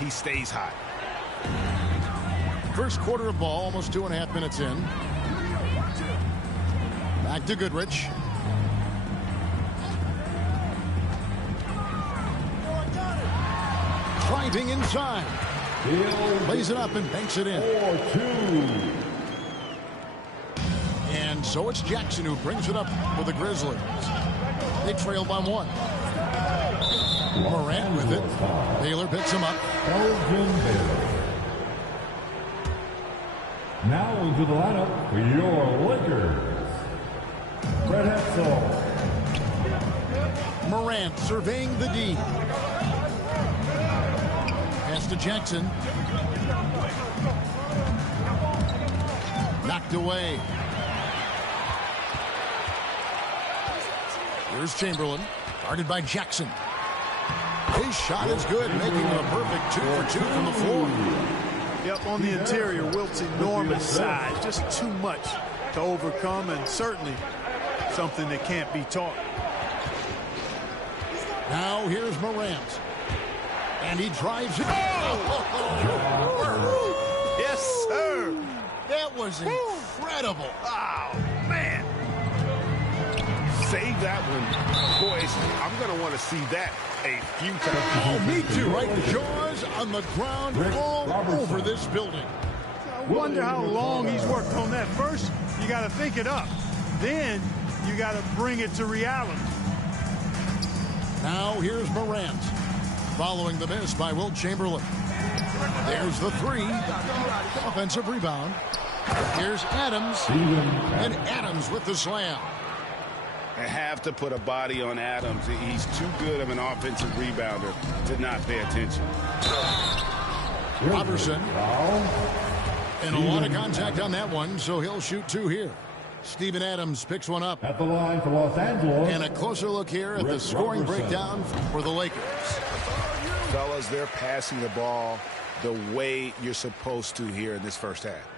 he stays hot. First quarter of ball, almost 2.5 minutes in. Back to Goodrich. Driving inside. Lays it up and banks it in. 4-2. And so it's Jackson who brings it up for the Grizzlies. They trail by 1. Morant with it. Baylor picks him up. Elgin Baylor. Now into the lineup for your Lakers. Fred Hetzel. Morant surveying the D. Pass to Jackson. Knocked away. Here's Chamberlain. Guarded by Jackson. His shot is good, making it a perfect 2 for 2 from the floor. Yep, on the interior, Wilt's enormous size. Just too much to overcome, and certainly something that can't be taught. Now here's Morant. And he drives it. Yes, sir. That was incredible. Oh, man. Save that one. Boys, I'm going to want to see that a few times. Oh, me too, right? Jaws on the ground all over this building. I wonder how long he's worked on that. First, you got to think it up. Then, you got to bring it to reality. Now here's Morant. Following the miss by Wilt Chamberlain. There's the 3. Offensive rebound. Here's Adams. And Adams with the slam. I have to put a body on Adams. He's too good of an offensive rebounder to not pay attention. Robertson. And a lot of contact on that one, so he'll shoot 2 here. Steven Adams picks one up. At the line for Los Angeles. And a closer look here at the scoring breakdown for the Lakers. Fellas, they're passing the ball the way you're supposed to here in this first half.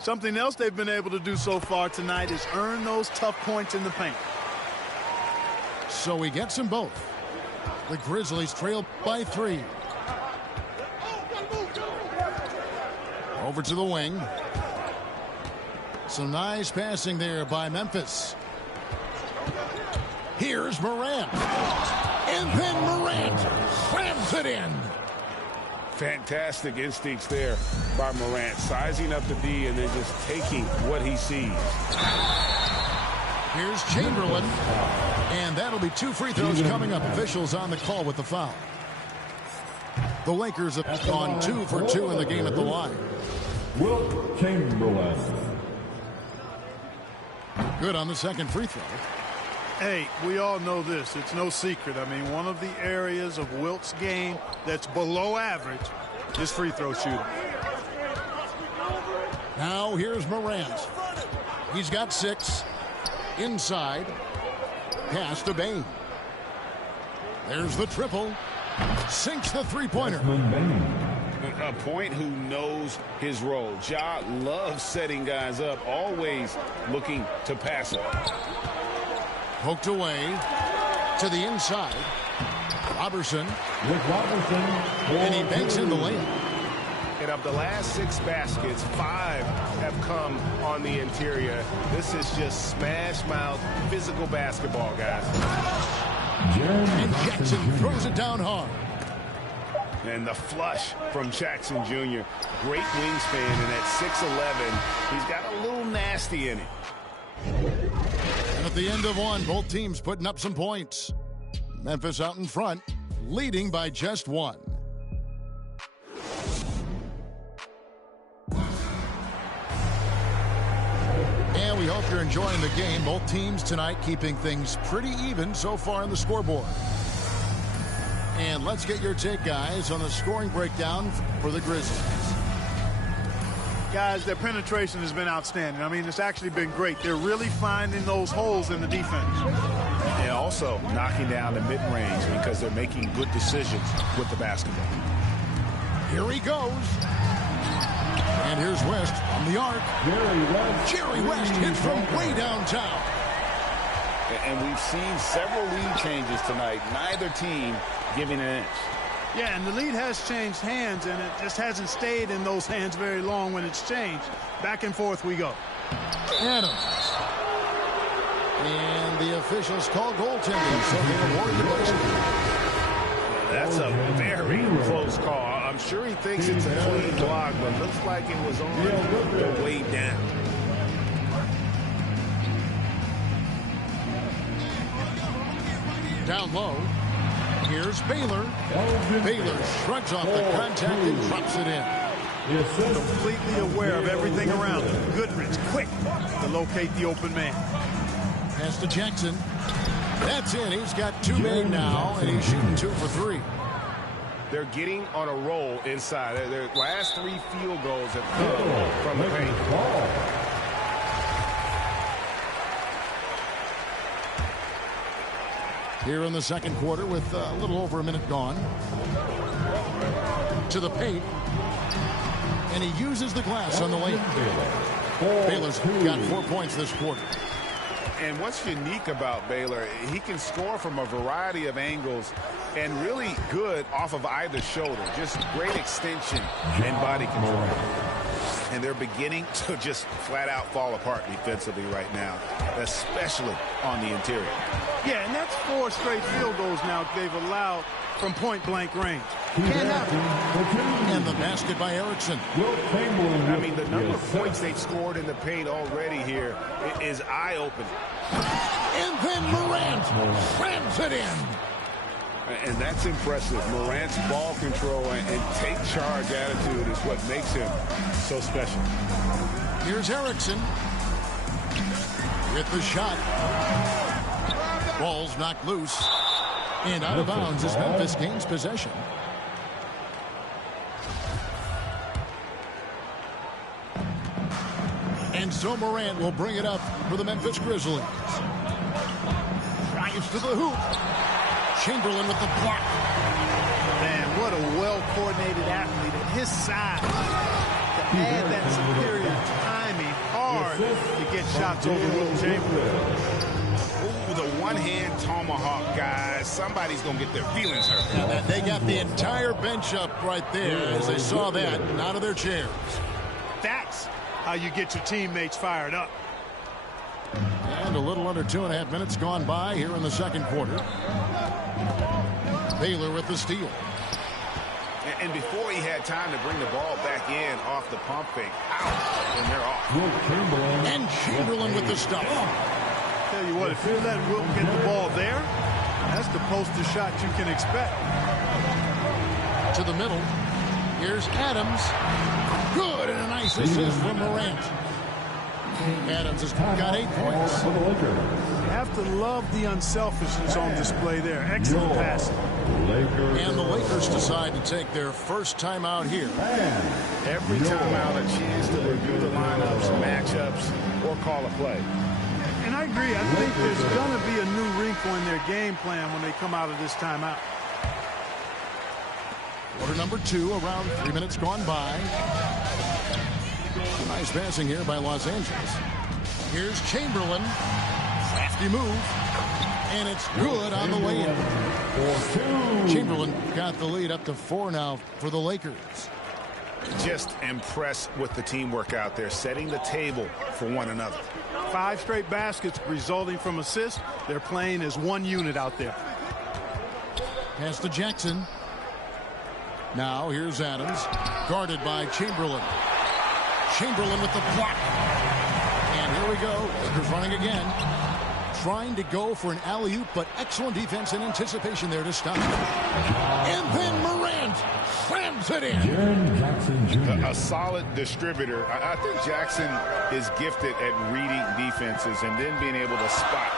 Something else they've been able to do so far tonight is earn those tough points in the paint. So he gets them both. The Grizzlies trail by 3. Over to the wing. Some nice passing there by Memphis. Here's Morant. And then Morant slams it in. Fantastic instincts there by Morant. Sizing up the D and then just taking what he sees. Here's Chamberlain. And that'll be 2 free throws coming up. Officials on the call with the foul. The Lakers have gone 2 for 2 in the game at the line. Wilt Chamberlain. Good on the second free throw. Hey, we all know this. It's no secret. I mean, one of the areas of Wilt's game that's below average is free throw shooting. Now here's Morant. He's got 6. Inside. Pass to Bain. There's the triple. Sinks the three-pointer. A point who knows his role. Ja loves setting guys up, always looking to pass it. Poked away to the inside. Robertson. And he banks in the lane. And of the last 6 baskets, 5 have come on the interior. This is just smash mouth physical basketball, guys. And Jackson throws it down hard. And the flush from Jackson Jr. Great wingspan, and at 6'11", he's got a little nasty in it. And at the end of one, both teams putting up some points. Memphis out in front, leading by just 1. And we hope you're enjoying the game. Both teams tonight keeping things pretty even so far on the scoreboard. And let's get your take, guys, on the scoring breakdown for the Grizzlies. Guys, their penetration has been outstanding. I mean, it's actually been great. They're really finding those holes in the defense. And also knocking down the mid-range because they're making good decisions with the basketball. Here he goes. And here's West on the arc. Jerry West hits from way downtown. And we've seen several lead changes tonight. Neither team giving an inch. Yeah, and the lead has changed hands, and it just hasn't stayed in those hands very long when it's changed. Back and forth we go. Adams. And the officials call goaltending, so they award the basket. That's a very close call. I'm sure he thinks it's a clean block, but looks like it was on the way down. Down low. Here's Baylor. Baylor shrugs off the contact and drops it in. Completely aware of everything around him. Goodrich, quick to locate the open man. Pass to Jackson. That's in. He's got 2 made now, and he's shooting 2 for 3. They're getting on a roll inside. Their last 3 field goals have come from the paint. Here in the second quarter with a little over a minute gone. To the paint. And he uses the glass on the lane. Baylor's got 4 points this quarter. And what's unique about Baylor, he can score from a variety of angles and really good off of either shoulder. Just great extension and body control. And they're beginning to just flat out fall apart defensively right now, especially on the interior. Yeah, and that's 4 straight field goals now they've allowed from point-blank range. Can't happen. And the basket by Erickson. I mean, the number of points they've scored in the paint already here is eye-opening. And then Morant slams it in. And that's impressive. Morant's ball control and take charge attitude is what makes him so special. Here's Erickson with the shot. Ball's knocked loose. And out of bounds as Memphis gains possession. And so Morant will bring it up for the Memphis Grizzlies. Drives to the hoop. Chamberlain with the block. Man, what a well-coordinated athlete at his size. To add that superior timing, hard to get shots over Wilt Chamberlain. Ooh, the one-hand tomahawk, guys. Somebody's going to get their feelings hurt. Yeah, they got the entire bench up right there as they saw that and out of their chairs. That's how you get your teammates fired up. And a little under 2.5 minutes gone by here in the second quarter. Baylor with the steal. And before he had time to bring the ball back in off the pump fake, and they're off. And Chamberlain with the stuff. Tell you what, if you let Wilt get the ball there, that's the poster shot you can expect. To the middle. Here's Adams. Good, and a nice assist from Morant. Adams has got 8 points. You have to love the unselfishness on display there. Excellent passing. And the Lakers decide to take their first timeout here. Every timeout a chance to review the lineups, matchups, or call a play. And I agree. I think there's going to be a new wrinkle in their game plan when they come out of this timeout. Quarter number 2, around 3 minutes gone by. Nice passing here by Los Angeles. Here's Chamberlain. Crafty move. And it's good on the way in. Chamberlain got the lead up to 4 now for the Lakers. Just impressed with the teamwork out there, setting the table for one another. 5 straight baskets resulting from assists. They're playing as one unit out there. Pass to Jackson. Now here's Adams, guarded by Chamberlain. Chamberlain with the block. And here we go. Lakers running again. Trying to go for an alley-oop, but excellent defense and anticipation there to stop. And then Morant slams it in. Jackson Jr. A solid distributor. I think Jackson is gifted at reading defenses and then being able to spot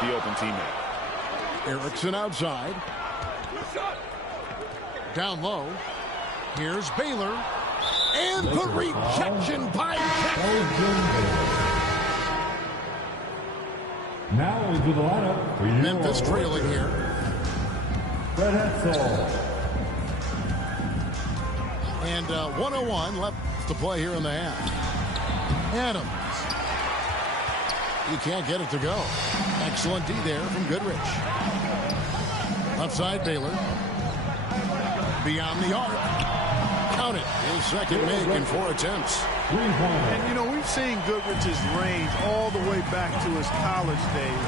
the open teammate. Erickson outside. Down low. Here's Baylor. And the rejection by Jackson. Now into the lineup for Memphis trailing here. Fred Hetzel. And 1:01 left to play here in the half. Adams. He can't get it to go. Excellent D there from Goodrich. Outside Baylor. beyond the arc. Count it. His second make in 4 attempts. And, you know, we've seen Goodrich's range all the way back to his college days.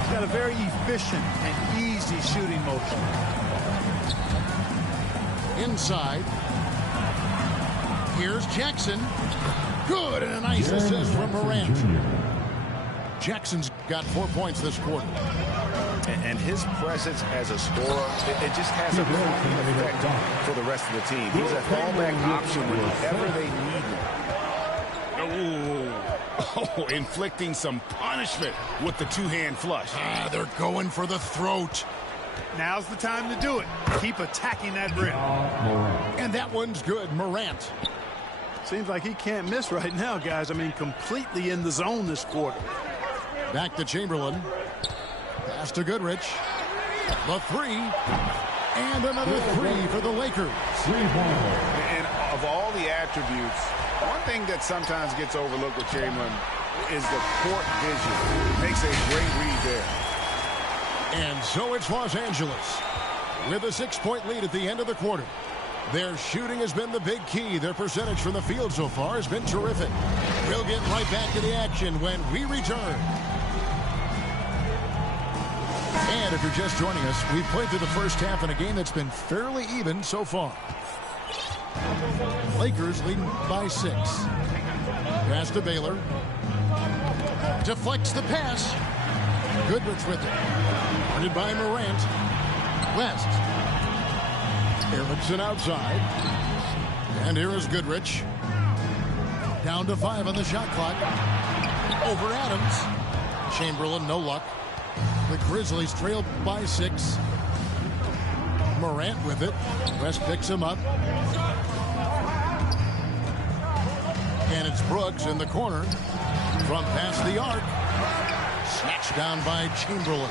He's got a very efficient and easy shooting motion. Inside. Here's Jackson. Good, and a nice assist from Morant. Jackson's got 4 points this quarter. And his presence as a scorer, it just has a calming effect for the rest of the team. He's a fallback option whenever they need him. Oh, inflicting some punishment with the two-hand flush. They're going for the throat. Now's the time to do it. Keep attacking that rim. And that one's good. Morant. Seems like he can't miss right now, guys. I mean, completely in the zone this quarter. Back to Chamberlain. Pass to Goodrich. The three. And another three for the Lakers. And of all the attributes, one thing that sometimes gets overlooked with Chamberlain is the court vision. Makes a great read there. And so it's Los Angeles with a 6-point lead at the end of the quarter. Their shooting has been the big key. Their percentage from the field so far has been terrific. We'll get right back to the action when we return. And if you're just joining us, we've played through the first half in a game that's been fairly even so far. Lakers leading by 6. Pass to Baylor. Deflects the pass. Goodrich with it. Guarded by Morant. West. Erickson outside. And here is Goodrich. Down to 5 on the shot clock. Over Adams. Chamberlain, no luck. The Grizzlies trailed by 6. Morant with it. West picks him up. And it's Brooks in the corner. From past the arc. Snatched down by Chamberlain.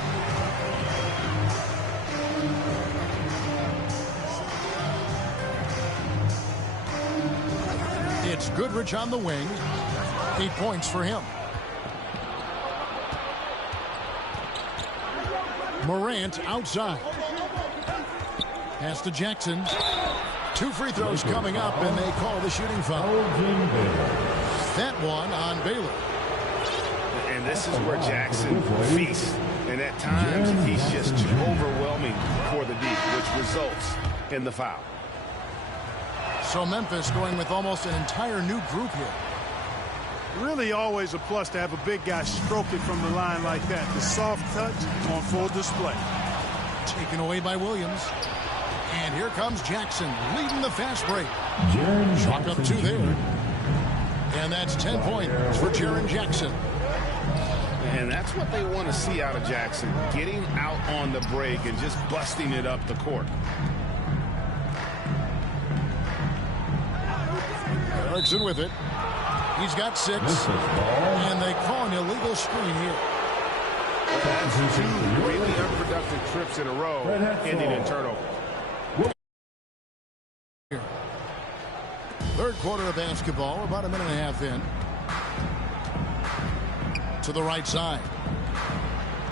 It's Goodrich on the wing. 8 points for him. Morant outside. Pass to Jackson. 2 free throws coming up, and they call the shooting foul. That one on Baylor. And this is where Jackson feasts. And at times, he's just too overwhelming for the deep, which results in the foul. So Memphis going with almost an entire new group here. Really always a plus to have a big guy stroke it from the line like that. The soft touch on full display. Taken away by Williams. And here comes Jackson leading the fast break. Chalk up 2 there. And that's 10 points for Jaren Jackson. And that's what they want to see out of Jackson. Getting out on the break and just busting it up the court. Erickson with it. He's got 6. And they call an illegal screen here. That's 2 really unproductive trips in a row, ending in turnover. Third quarter of basketball, about a minute and a half in. To the right side.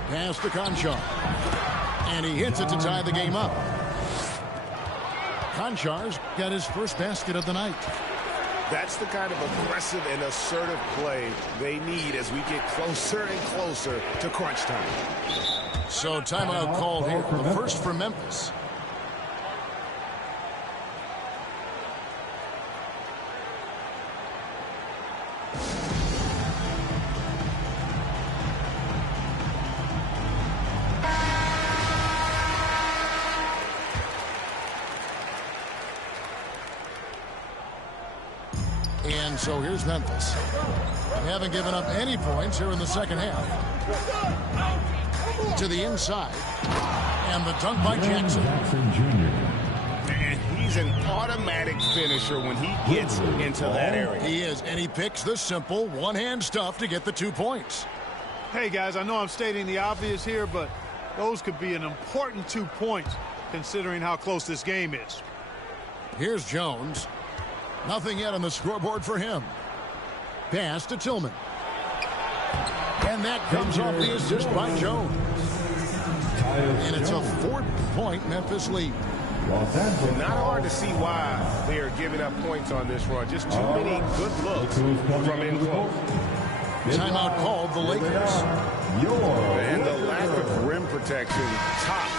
Pass to Conchar. And he hits it to tie the game up. Conchar's got his first basket of the night. That's the kind of aggressive and assertive play they need as we get closer and closer to crunch time. So timeout called here. The first for Memphis. And so here's Memphis. They haven't given up any points here in the second half. To the inside. And the dunk by Jackson. And he's an automatic finisher when he gets into that area. He is, and he picks the simple one-hand stuff to get the 2 points. Hey, guys, I know I'm stating the obvious here, but those could be an important 2 points considering how close this game is. Here's Jones. Nothing yet on the scoreboard for him. Pass to Tillman. And that comes off the assist by Jones. And it's a 4-point Memphis lead. Los Angeles. Not hard to see why they are giving up points on this run. Just too many good looks from in close. Timeout called the Lakers. And the lack of rim protection, top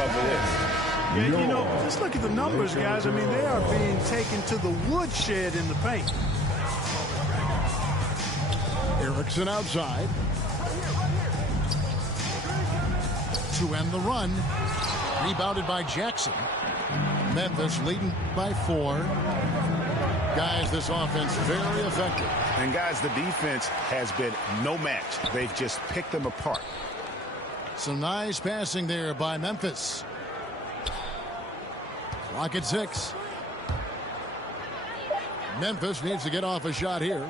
of the list. Yeah, you know, just look at the numbers, guys. I mean, they are being taken to the woodshed in the paint. Erickson outside. To end the run. Rebounded by Jackson. Memphis leading by 4. Guys, this offense very effective. And guys, the defense has been no match. They've just picked them apart. Some nice passing there by Memphis. Clock at 6. Memphis needs to get off a shot here.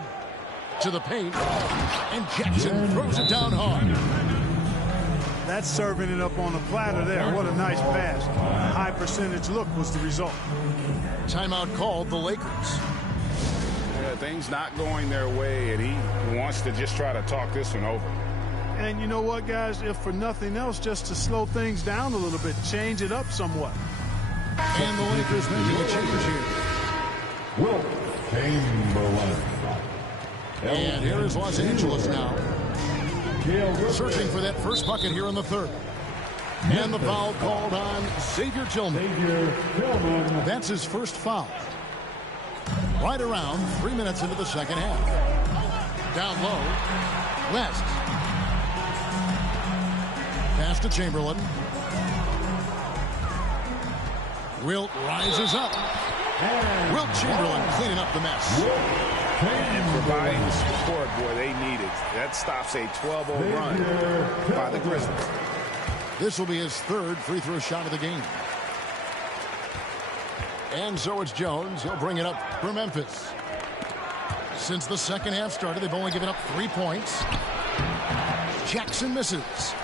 To the paint. And Jackson throws it down hard. That's serving it up on a platter there. What a nice pass. High percentage look was the result. Timeout called the Lakers. Yeah, things not going their way, and he wants to just try to talk this one over. And you know what, guys? If for nothing else, just to slow things down a little bit, change it up somewhat. And the Lakers making a change here. Wilt Chamberlain. And here is Los Angeles now. Searching for that first bucket here in the third. And the foul called on Xavier Tillman. That's his first foul. Right around 3 minutes into the second half. Down low. West. Pass to Chamberlain. Wilt rises up. Wilt Chamberlain cleaning up the mess. And providing the support, boy, they need it. That stops a 12-0 run by the Grizzlies. This will be his third free throw shot of the game. And so it's Jones. He'll bring it up for Memphis. Since the second half started, they've only given up 3 points. Jackson misses.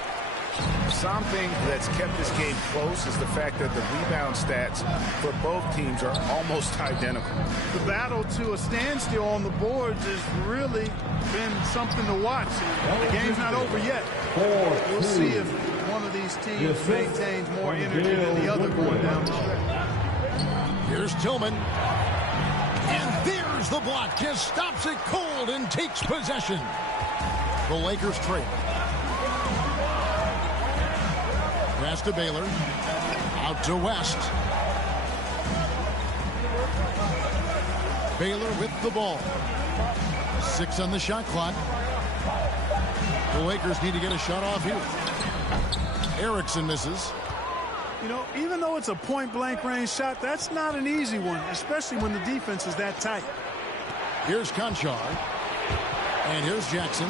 Something that's kept this game close is the fact that the rebound stats for both teams are almost identical. The battle to a standstill on the boards has really been something to watch. The game's not over yet. We'll see if one of these teams maintains more energy than the other going down the stretch. Here's Tillman. And there's the block. Just stops it cold and takes possession. The Lakers trail. Pass to Baylor. Out to West. Baylor with the ball. 6 on the shot clock. The Lakers need to get a shot off here. Erickson misses. You know, even though it's a point-blank range shot, that's not an easy one, especially when the defense is that tight. Here's Conchar. And here's Jackson.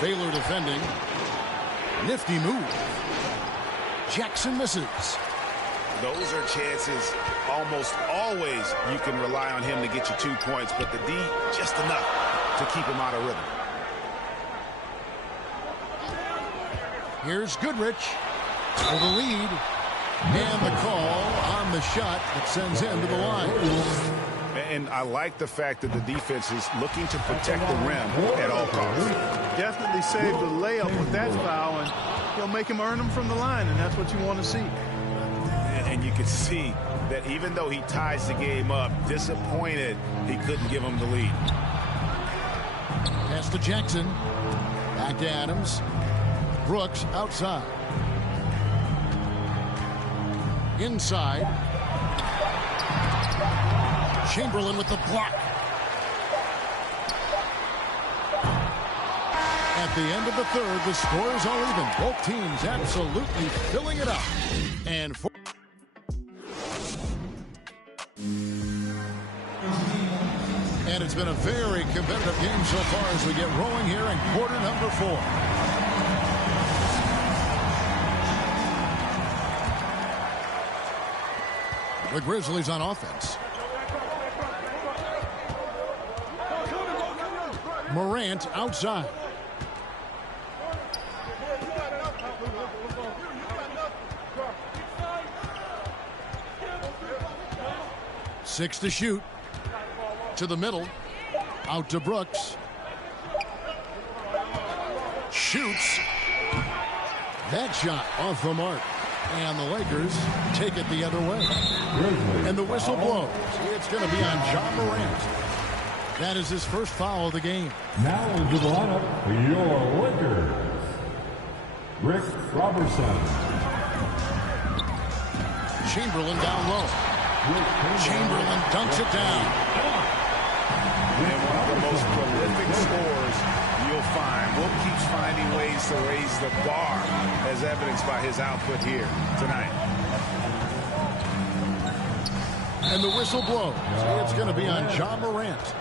Baylor defending. Nifty move. Jackson misses. Those are chances almost always you can rely on him to get you 2 points, but the D just enough to keep him out of rhythm. Here's Goodrich for the lead. And the call on the shot that sends him to the line. And I like the fact that the defense is looking to protect the rim at all costs. Definitely saved the layup with that foul, and he'll make him earn them from the line, and that's what you want to see. And you can see that even though he ties the game up, disappointed he couldn't give him the lead. Pass to Jackson. Back to Adams. Brooks outside. Inside. Chamberlain with the block. At the end of the third, the scores are even. Both teams absolutely filling it up. And it's been a very competitive game so far as we get rolling here in quarter number 4. The Grizzlies on offense. Morant outside. Six to shoot. To the middle. Out to Brooks. Shoots. That shot off the mark. And the Lakers take it the other way. And the whistle blows. It's going to be on John Morant. That is his first foul of the game. Now into the lineup for your Lakers, Rick Robertson. Chamberlain down low. Chamberlain dunks it down. And one of the most prolific scorers you'll find. Will keeps finding ways to raise the bar, as evidenced by his output here tonight. And the whistle blows. It's going to be on John Morant.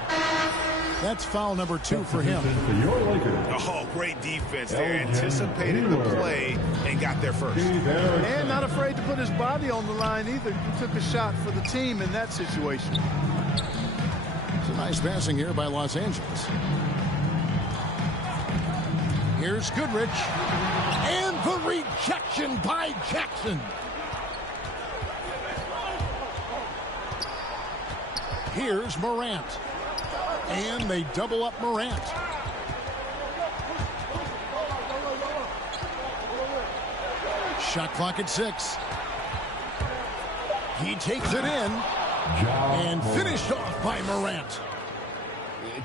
That's foul number 2 for him. Oh, great defense there. Anticipated the play and got there first. And not afraid to put his body on the line either. He took a shot for the team in that situation. It's a nice passing here by Los Angeles. Here's Goodrich. And the rejection by Jackson. Here's Morant. And they double up Morant. Shot clock at 6. He takes it in. And finished off by Morant.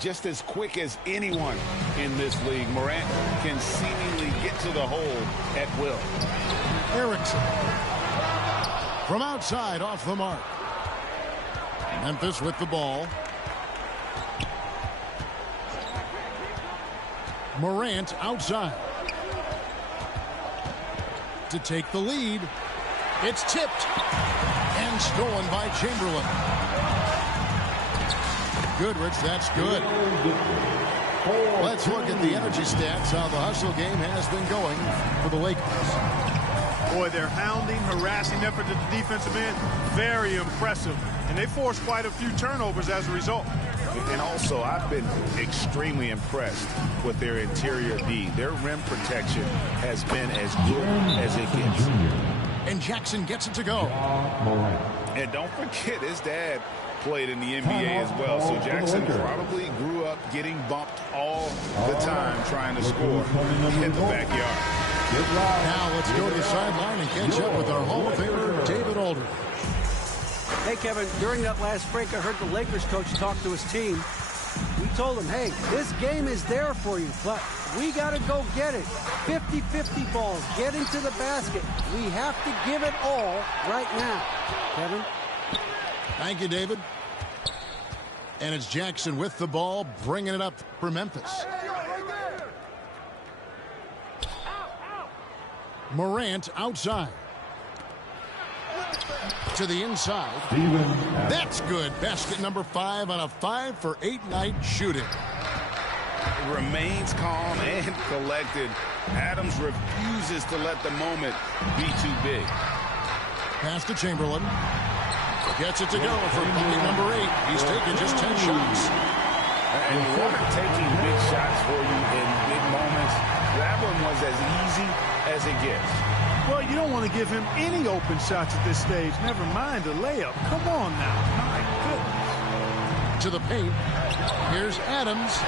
Just as quick as anyone in this league, Morant can seemingly get to the hole at will. Erickson. From outside, off the mark. Memphis with the ball. Morant outside. To take the lead. It's tipped. And stolen by Chamberlain. Goodrich, that's good. Let's look at the energy stats, how the hustle game has been going for the Lakers. Boy, their hounding, harassing effort at the defensive end, very impressive. And they forced quite a few turnovers as a result. And also, I've been extremely impressed with their interior D. Their rim protection has been as good as it gets. And Jackson gets it to go. And don't forget, his dad played in the NBA as well. So Jackson probably grew up getting bumped all the time trying to score in the backyard. Now let's go to the sideline and catch up with our Hall of Famer, David Aldridge. Hey, Kevin, during that last break, I heard the Lakers coach talk to his team. We told him, hey, this game is there for you, but we got to go get it. 50-50 balls, get into the basket. We have to give it all right now. Kevin? Thank you, David. And it's Jackson with the ball, bringing it up for Memphis. Morant outside. To the inside. That's good. Basket number 5 on a 5-for-8 night shooting. Remains calm and collected. Adams refuses to let the moment be too big. Pass to Chamberlain. Gets it to go for bucket number 8. He's taken just 10 shots. And you want to taking big shots for you in big moments. That one was as easy as it gets. Well, you don't want to give him any open shots at this stage. Never mind a layup. Come on now. My goodness. To the paint. Here's Adams.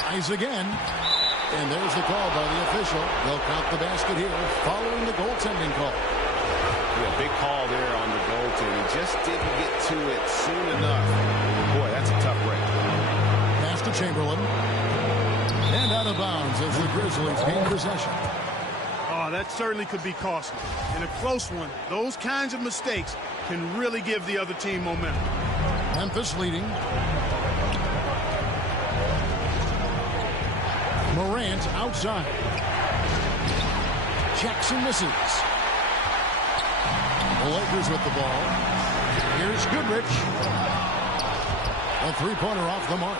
Tries again. And there's the call by the official. They'll count the basket here following the goaltending call. Yeah, big call there on the goaltending. Just didn't get to it soon enough. Boy, that's a tough break. Pass to Chamberlain. And out of bounds as the Grizzlies gain possession. Oh, that certainly could be costly. In a close one, those kinds of mistakes can really give the other team momentum. Memphis leading. Morant outside. Jackson misses. The Lakers with the ball. Here's Goodrich. A three-pointer off the mark.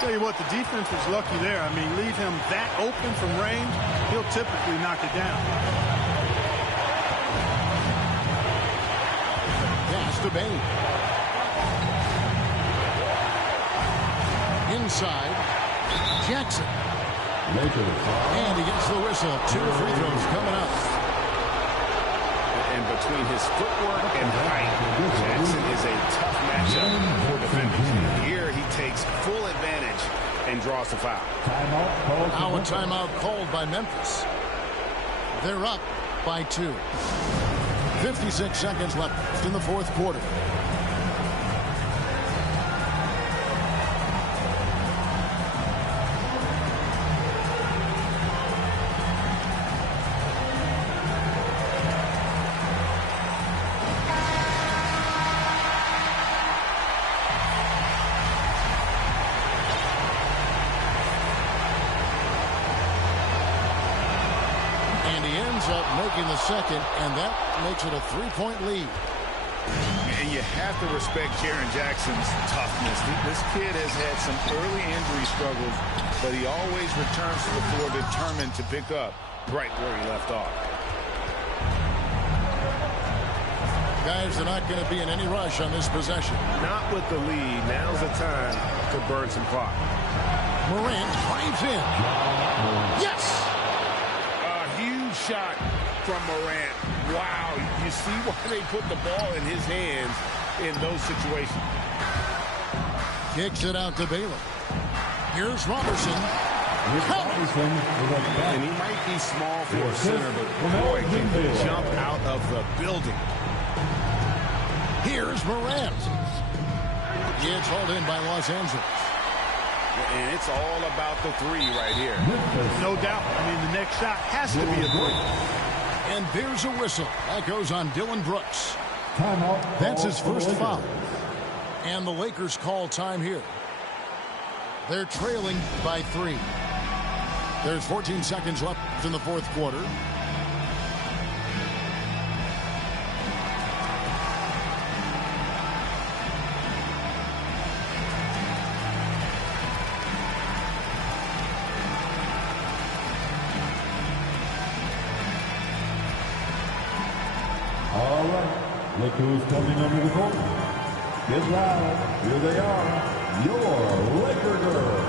Tell you what, the defense was lucky there. I mean, leave him that open from range, he'll typically knock it down. Pass to Bain. Inside. Jackson. And he gets the whistle. 2 free throws coming up. And between his footwork and height, Jackson is a tough matchup for defenders. Here he takes full advantage and draws the foul. Now a timeout called by Memphis. They're up by 2. 56 seconds left in the fourth quarter. Making the second, and that makes it a 3-point lead. And you have to respect Jaren Jackson's toughness. This kid has had some early injury struggles, but he always returns to the floor determined to pick up right where he left off. Guys, they're not going to be in any rush on this possession. Not with the lead. Now's the time to burn some clock. Morant drives in. Yes! Shot from Morant. Wow, you see why they put the ball in his hands in those situations. Kicks it out to Baylor. Here's Robertson. And he might be small for a center, but boy, can he jump out of the building. Here's Morant. It's hauled in by Los Angeles. And it's all about the three right here. No doubt. I mean, the next shot has to be a three. And there's a whistle. That goes on Dylan Brooks. Timeout. That's his first foul. And the Lakers call time here. They're trailing by 3. There's 14 seconds left in the fourth quarter. All right, look who's coming under the court. Get loud. Here they are, your Laker girls.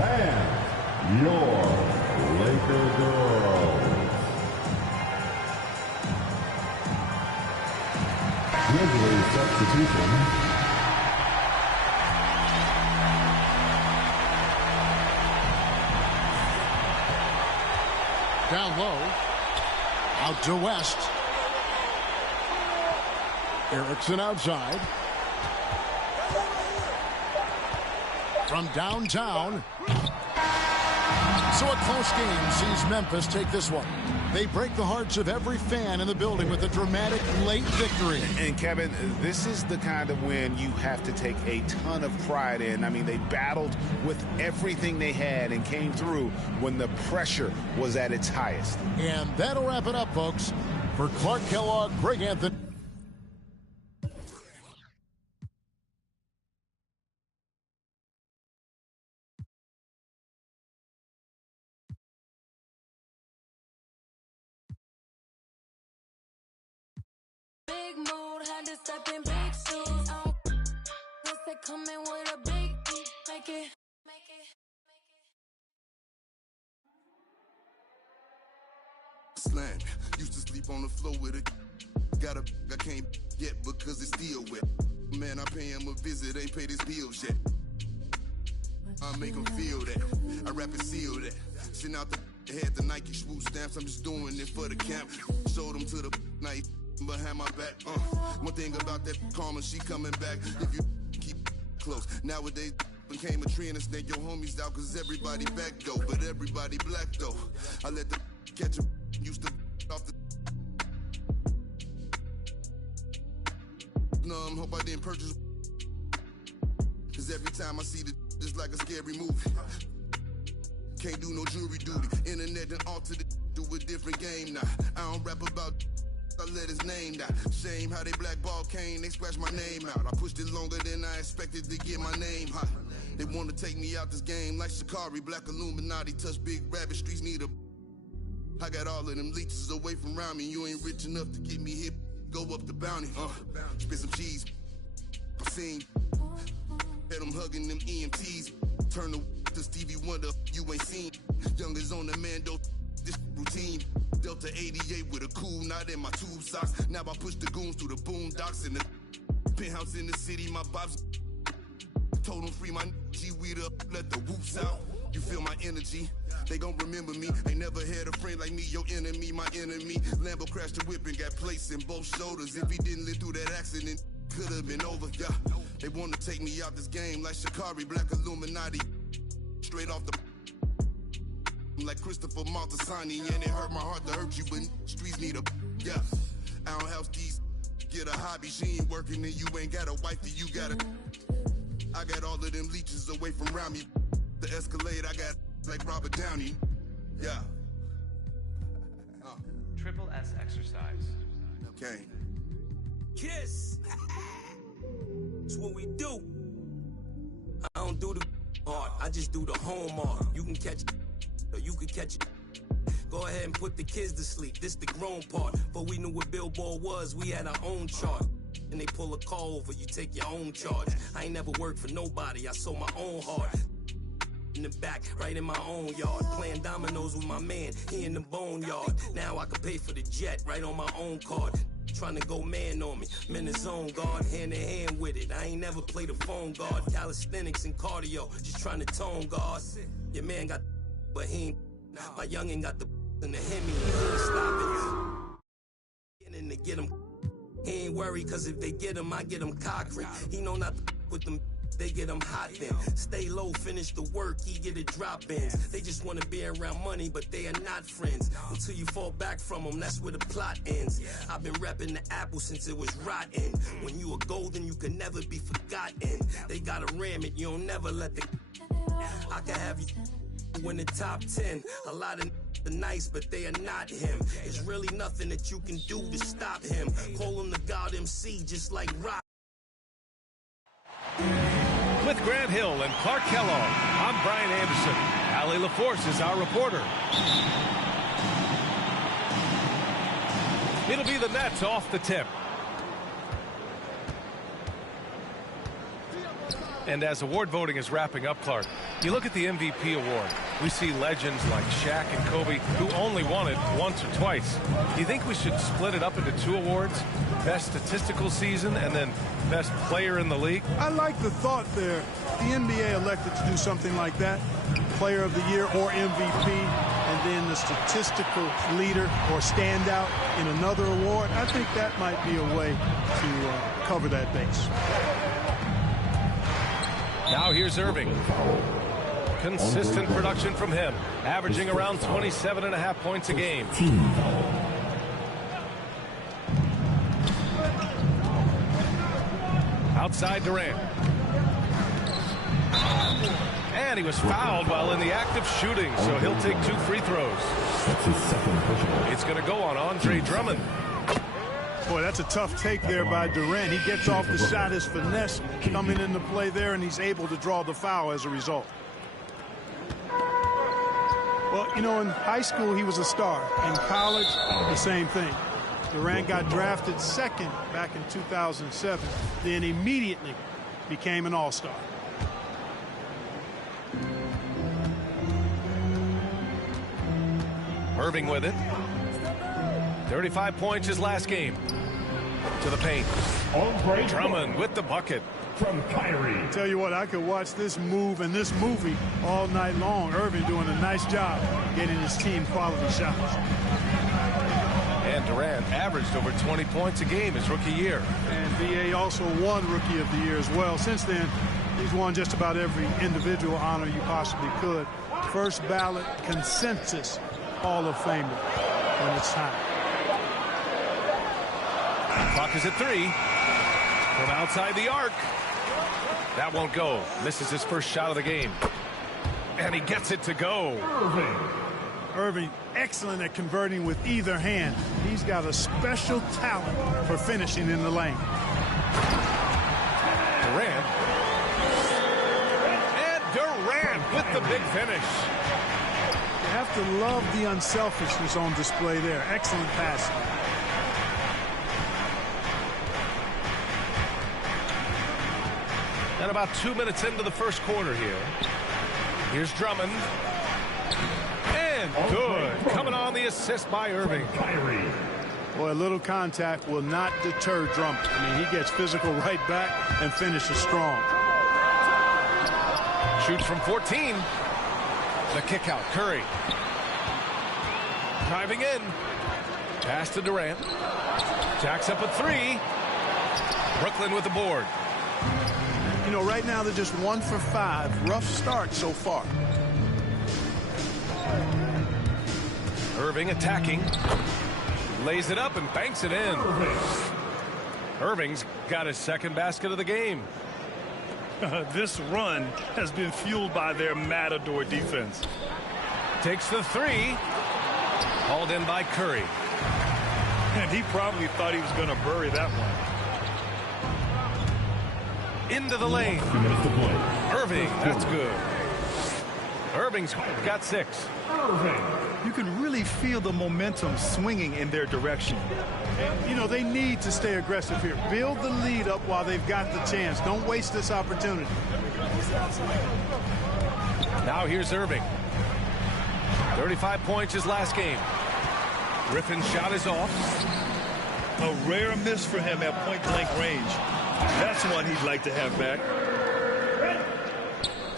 And your Laker girls. Grizzlies substitution. Down low. Out to West. Erickson outside. From downtown. So a close game sees Memphis take this one. They break the hearts of every fan in the building with a dramatic late victory. And Kevin, this is the kind of win you have to take a ton of pride in. I mean, they battled with everything they had and came through when the pressure was at its highest. And that'll wrap it up, folks. For Clark Kellogg, Greg Anthony. Big mood, had to step in big shoes. Guess they coming with a big make it. Slam, used to sleep on the floor with it. Got a I can't yet because it's still wet. Man, I pay him a visit, ain't paid his bills yet. I make him feel that. I rap and seal that. Send out the head, the Nike swoop stamps. I'm just doing it for the camp. Showed them to the night. Behind my back, one thing about that karma, she coming back if you keep close. Nowadays became a trend and snake your homies out cause everybody back though, but everybody black though. I let the catch a used to off the numb, hope I didn't purchase cause every time I see the just like a scary movie. Can't do no jury duty, internet and altered it to a different game now. I don't rap about I let his name down. Shame how they blackball Kane, they scratched my name out. I pushed it longer than I expected to get my name hot. They want to take me out this game like Shikari, Black Illuminati, touch big rabbit, streets need a. I got all of them leeches away from around me. You ain't rich enough to get me hip, go up the bounty. Spit some cheese, I seen. Had them hugging them EMTs. Turn to Stevie Wonder, you ain't seen. Youngers on the Mando, this routine. Delta 88 with a cool knot in my tube socks. Now I push the goons through the boondocks in the penthouse in the city. My pops told them free my G-weed up, let the whoops out. You feel my energy? They gon' remember me. Ain't never had a friend like me, your enemy, my enemy. Lambo crashed the whip and got placed in both shoulders. If he didn't live through that accident, could've been over, yeah. They wanna take me out this game like Shikari, Black Illuminati. Straight off the like Christopher Maltasani, and it hurt my heart to hurt you, but streets need a, yeah. I don't house these, get a hobby, she ain't working and you ain't got a wifey, you got a, I got all of them leeches away from around me. The Escalade, I got like Robert Downey, yeah. Triple S exercise. Okay. Kiss. That's what we do. I don't do the art, I just do the home art. You can catch it, or you can catch it. Go ahead and put the kids to sleep, this the grown part. But we knew what Billboard was, we had our own chart. And they pull a call over, you take your own charge. I ain't never worked for nobody, I sold my own heart. In the back, right in my own yard. Playing dominoes with my man, he in the boneyard. Now I can pay for the jet, right on my own card. Trying to go man on me, I'm in the zone, guard, hand in hand with it. I ain't never played a phone guard, calisthenics and cardio, just trying to tone guard. Your man got but he ain't, my youngin' got the in the Hemi, he ain't stopping. Getting to get him, he ain't worried, cause if they get him, I get him cockring. He know not to with them, they get him hot then. Stay low, finish the work, he get it drop-ins. They just wanna be around money, but they are not friends. Until you fall back from them, that's where the plot ends. I've been repping the apple since it was rotten. When you are golden, you can never be forgotten. They gotta ram it, you don't never let the, I can have you in the top 10. A lot of the nice, but they are not him. There's really nothing that you can do to stop him. Call him the God MC, just like Rock. With Grant Hill and Clark Kellogg, I'm Brian Anderson. Allie LaForce is our reporter. It'll be the Nets off the tip. And as award voting is wrapping up, Clark, you look at the MVP award. We see legends like Shaq and Kobe who only won it once or twice. Do you think we should split it up into 2 awards? Best statistical season and then best player in the league? I like the thought there. The NBA elected to do something like that. Player of the year or MVP, and then the statistical leader or standout in another award. I think that might be a way to cover that base. Now here's Irving. Consistent production from him, averaging around 27.5 points a game. Outside Durant. And he was fouled while in the act of shooting, so he'll take 2 free throws. It's going to go on Andre Drummond. Boy, that's a tough take there by Durant. He gets off the shot, his finesse coming into play there, and he's able to draw the foul as a result. Well, you know, in high school, he was a star. In college, the same thing. Durant got drafted second back in 2007, then immediately became an all-star. Irving with it. 35 points his last game. To the paint. Drummond with the bucket. From Kyrie. Tell you what, I could watch this move and this movie all night long. Irving doing a nice job getting his team quality shots. And Durant averaged over 20 points a game his rookie year. And VA also won Rookie of the Year as well. Since then, he's won just about every individual honor you possibly could. First ballot consensus Hall of Famer when it's time. Clock is at 3. From outside the arc. That won't go. Misses his first shot of the game. And he gets it to go. Irving, excellent at converting with either hand. He's got a special talent for finishing in the lane. Durant. And Durant with the big finish. You have to love the unselfishness on display there. Excellent passing. And about 2 minutes into the first quarter here. Here's Drummond. And And good. Coming on the assist by Irving. Boy, a little contact will not deter Drummond. I mean, he gets physical right back and finishes strong. Shoots from 14. The kick out. Curry. Driving in. Pass to Durant. Jacks up a three. Brooklyn with the board. You know, right now they're just 1 for 5. Rough start so far. Irving attacking. Lays it up and banks it in. Irving's got his second basket of the game. This run has been fueled by their matador defense. Takes the three. Hauled in by Curry. And he probably thought he was going to bury that one. Into the lane. Irving, that's good. Irving's got 6. You can really feel the momentum swinging in their direction. And, you know, they need to stay aggressive here. Build the lead up while they've got the chance. Don't waste this opportunity. Now here's Irving. 35 points his last game. Griffin's shot is off. A rare miss for him at point-blank range. That's one he'd like to have back.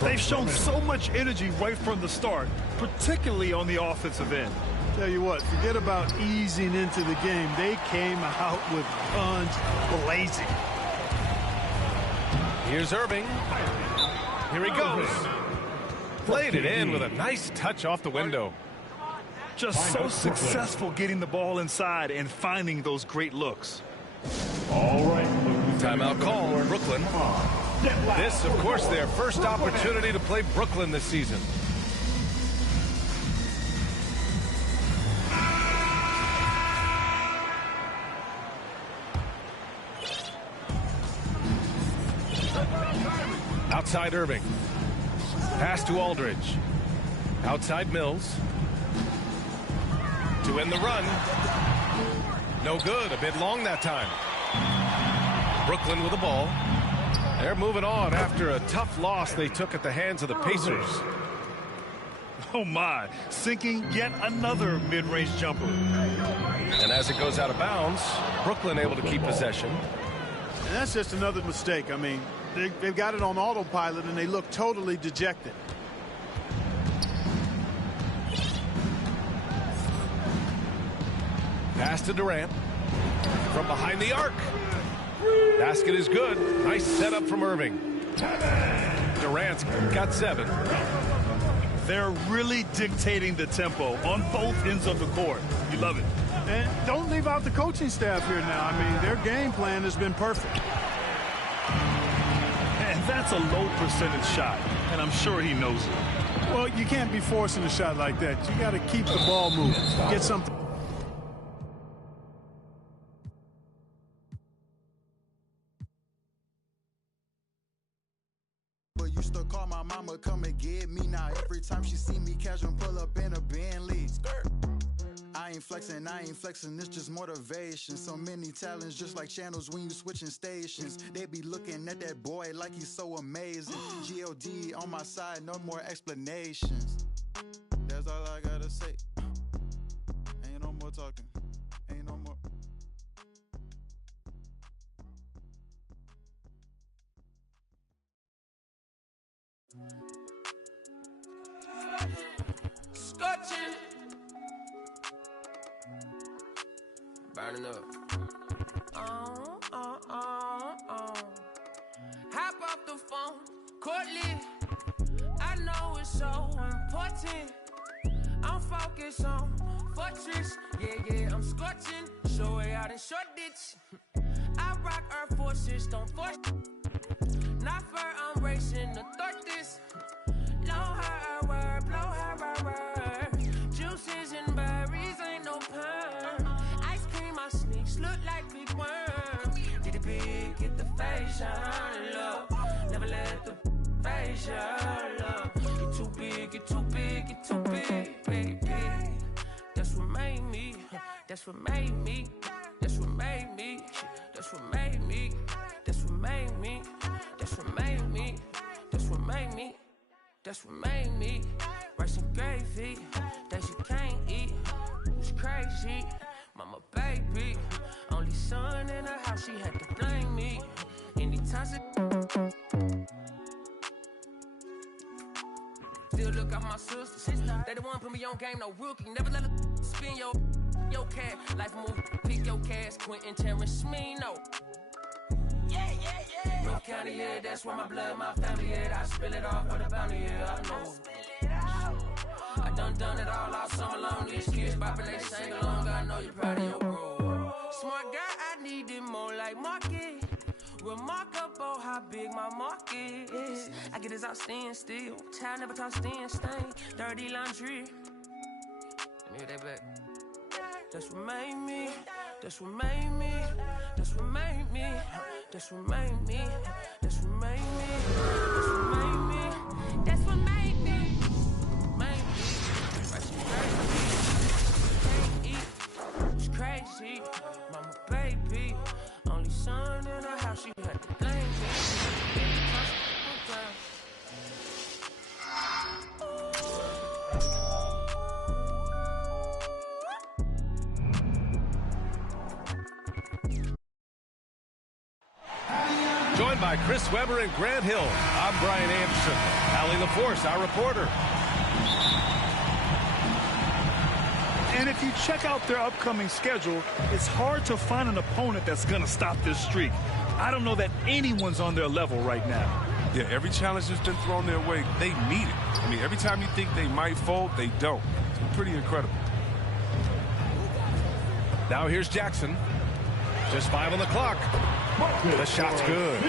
They've shown so much energy right from the start, particularly on the offensive end. Tell you what, forget about easing into the game. They came out with guns blazing. Here's Irving. Here he goes. Played it in with a nice touch off the window. Just so successful getting the ball inside and finding those great looks. All right. Timeout call, Brooklyn. This, of course, their first opportunity to play Brooklyn this season. Outside Irving. Pass to Aldridge. Outside Mills. To end the run. No good. A bit long that time. Brooklyn with the ball. They're moving on after a tough loss they took at the hands of the Pacers. Oh, my. Sinking yet another mid-range jumper. And as it goes out of bounds, Brooklyn able to keep possession. And that's just another mistake. I mean, they've got it on autopilot, and they look totally dejected. Pass to Durant. From behind the arc. Basket is good. Nice setup from Irving. Durant's got 7. They're really dictating the tempo on both ends of the court. You love it. And don't leave out the coaching staff here now. I mean, their game plan has been perfect. And that's a low percentage shot, and I'm sure he knows it. Well, you can't be forcing a shot like that. You got to keep the ball moving. Get something. Used to call my mama, come and get me now. Every time she see me casual, pull up in a Bentley. I ain't flexing, it's just motivation. So many talents, just like channels when you switching stations. They be looking at that boy like he's so amazing. G.O.D. on my side, no more explanations. That's all I gotta say. Ain't no more talking, ain't no more. Scotching. Burning up. Hop off the phone, Courtly. I know it's so important. I'm focused on fortress. Yeah, I'm scorching. Show way out in short ditch. I rock Air Forces, don't force. Not fair, I'm racing to thought this. Blow her word, blow her word. Juices and berries, ain't no perm. Ice cream, my sneaks look like big worms. Get it big, get the facial love. Never let the facial love. Get too big, get too big, get too big, baby. That's what made me. That's what made me. That's what made me. That's what made me. That's what made me. That's what made me. That's what made me. That's what made me. Rice and gravy, that you can't eat. It's crazy, mama baby. Only son in the house, she had to blame me. Anytime still look out my sisters. They the one put me on game, no rookie. Never let her spin your cat. Life move, pick your cash. Quentin Terrence, me, no. No county, yeah, that's where my blood, my family, yeah. I spill it off for the bounty, yeah, I know. I done it all summer long. These kids bopping, they sing along. I know you're proud of your bro. Smart guy, I need it more like market. Remarkable how big my market is. I get his out stand still. Child never talk stand stain. Dirty laundry. Let me hear that back. That's what made me. That's what made me. That's what made me. That's what made me. That's what made me. That's what made me. That's what made me. Made me. Can't eat. It's crazy. Mama baby. Only son in the house. She had to blame me. Joined by Chris Webber and Grant Hill, I'm Brian Anderson. Allie LaForce, our reporter. And if you check out their upcoming schedule, it's hard to find an opponent that's going to stop this streak. I don't know that anyone's on their level right now. Yeah, every challenge that's been thrown their way, they meet it. I mean, every time you think they might fold, they don't. It's pretty incredible. Now here's Jackson. Just 5 on the clock. The shot's good.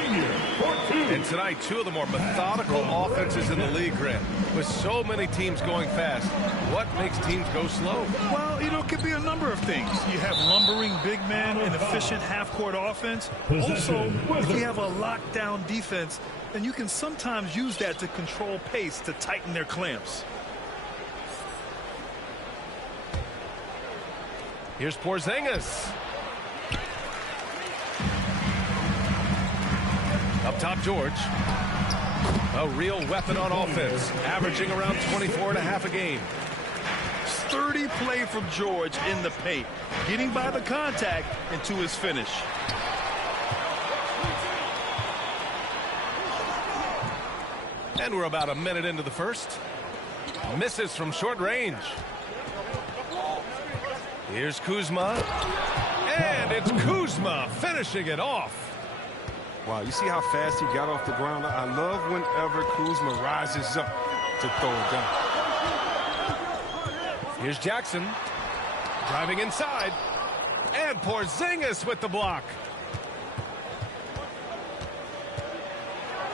And tonight, two of the more methodical offenses in the league, Grant. With so many teams going fast, what makes teams go slow? Well, you know, it could be a number of things. You have lumbering big men and efficient half-court offense. Also, if you have a lockdown defense, then you can sometimes use that to control pace to tighten their clamps. Here's Porzingis. Up top, George. A real weapon on offense, averaging around 24.5 a game. Sturdy play from George in the paint, getting by the contact and to his finish. And we're about a minute into the first. Misses from short range. Here's Kuzma. And it's Kuzma finishing it off. Wow, you see how fast he got off the ground? I love whenever Kuzma rises up to throw it down. Here's Jackson. Driving inside. And Porzingis with the block.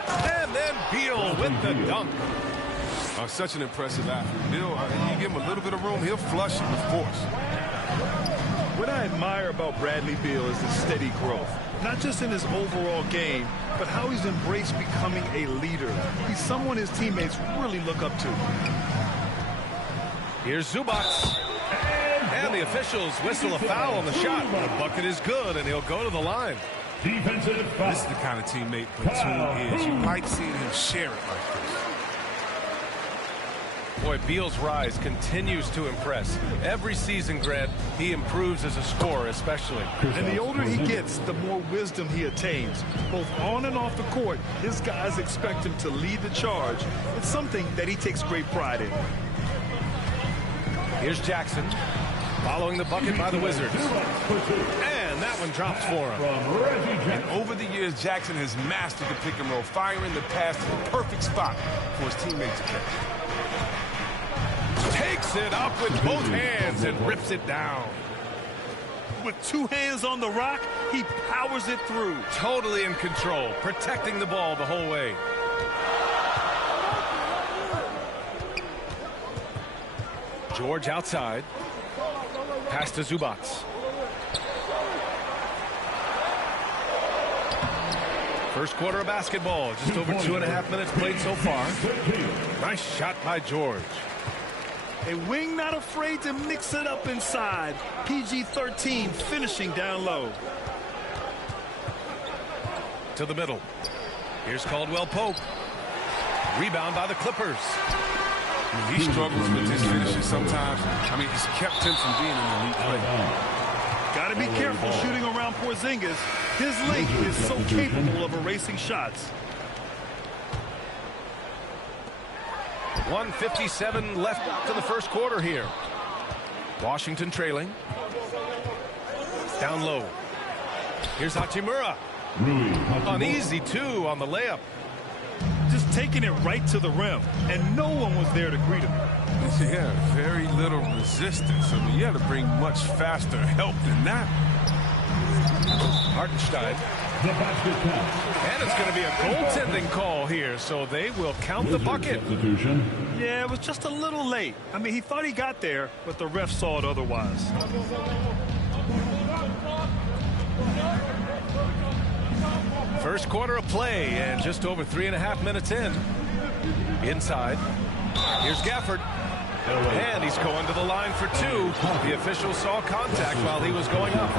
And then Beal with the dunk. Such an impressive athlete. Beal, you give him a little bit of room, he'll flush it with force. What I admire about Bradley Beal is his steady growth. Not just in his overall game, but how he's embraced becoming a leader. He's someone his teammates really look up to. Here's Zubac. And the officials whistle a foul on the shot. The bucket is good, and he'll go to the line. Defensive foul. This is the kind of teammate Batum is. You like seeing him share it like this. Boy, Beal's rise continues to impress. Every season, Grant, he improves as a scorer, especially. And the older he gets, the more wisdom he attains. Both on and off the court, his guys expect him to lead the charge. It's something that he takes great pride in. Here's Jackson, following the bucket by the Wizards. And that one drops for him. And over the years, Jackson has mastered the pick and roll, firing the pass to the perfect spot for his teammates to catch. Takes it up with both hands and rips it down. With two hands on the rock, he powers it through. Totally in control, protecting the ball the whole way. George outside. Pass to Zubac. First quarter of basketball. Just over 2.5 minutes played so far. Nice shot by George. A wing not afraid to mix it up inside. PG-13 finishing down low. To the middle. Here's Caldwell Pope. Rebound by the Clippers. He struggles with his finishes sometimes. I mean, it's kept him from being an elite player. Got to be careful shooting around Porzingis. His length is so capable of erasing shots. 1:57 left in the first quarter here. Washington trailing. Down low. Here's Hachimura. An easy 2 on the layup. Just taking it right to the rim, and no one was there to greet him. Yeah, very little resistance. I mean, you had to bring much faster help than that. Hartenstein. And it's going to be a goaltending call here, so they will count the bucket. Yeah, it was just a little late. I mean, he thought he got there, but the ref saw it otherwise. First quarter of play, and just over 3.5 minutes in. Inside. Here's Gafford. And he's going to the line for 2. The official saw contact while he was going up.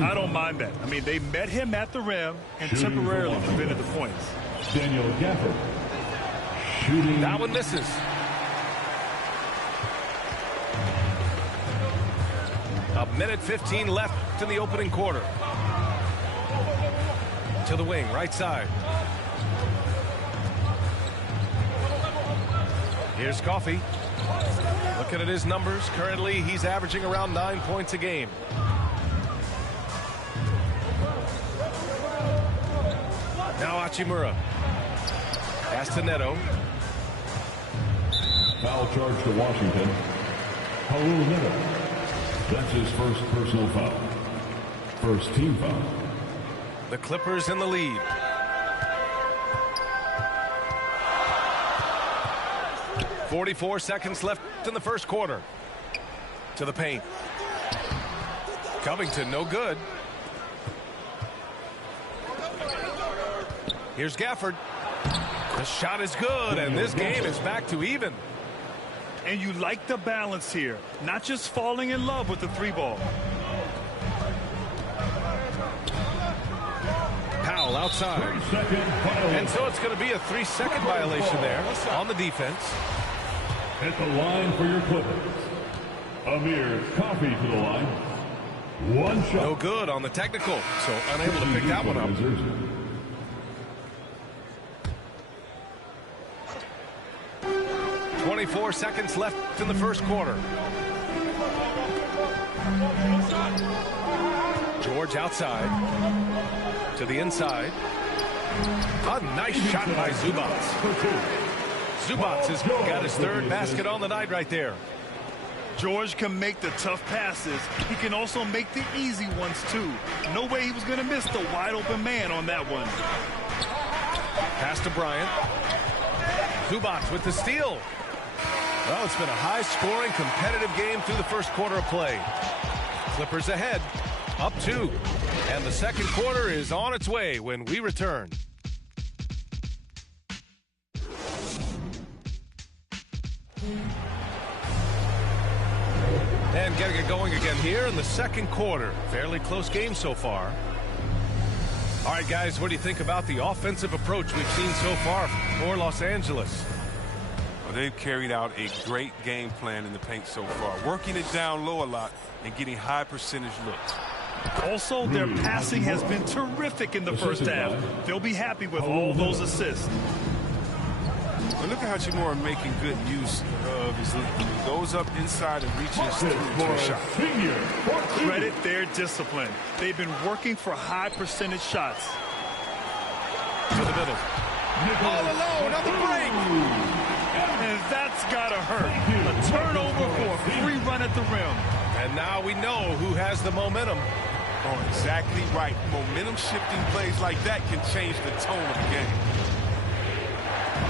I don't mind that. I mean, they met him at the rim and temporarily prevented the points. Daniel Gafford. That one misses. A minute 15 left in the opening quarter. To the wing, right side. Here's Coffey. Looking at his numbers. Currently, he's averaging around 9 points a game. Now Hachimura. Pass to Neto. Foul charge to Washington. Raul Neto. That's his first personal foul. First team foul. The Clippers in the lead. .44 seconds left in the first quarter. To the paint. Covington, no good. Here's Gafford. The shot is good, and this game is back to even. And you like the balance here. Not just falling in love with the 3-ball. Powell outside. And so it's going to be a 3-second violation there on the defense. At the line for your Clippers. Amir Coffey to the line. One shot. No good on the technical, so unable to pick that one up. 24 seconds left in the first quarter. George outside. To the inside. A nice shot by Zubats. Zubats has got his third basket on the night right there. George can make the tough passes. He can also make the easy ones, too. No way he was going to miss the wide-open man on that one. Pass to Bryant. Zubats with the steal. Well, it's been a high-scoring, competitive game through the first quarter of play. Clippers ahead, up 2. And the second quarter is on its way when we return. And getting it going again here in the second quarter. Fairly close game so far. All right, guys, what do you think about the offensive approach we've seen so far for Los Angeles? Well, they've carried out a great game plan in the paint so far, working it down low a lot and getting high percentage looks. Also, their passing has been terrific in the first half. They'll be happy with all those assists. And look at Hachimura making good use of his lead. He goes up inside and reaches to a shot. Credit their discipline. They've been working for high percentage shots. To the middle. All alone on the break. And that's got to hurt. A turnover for a free run at the rim. And now we know who has the momentum. Oh, exactly right. Momentum shifting plays like that can change the tone of the game.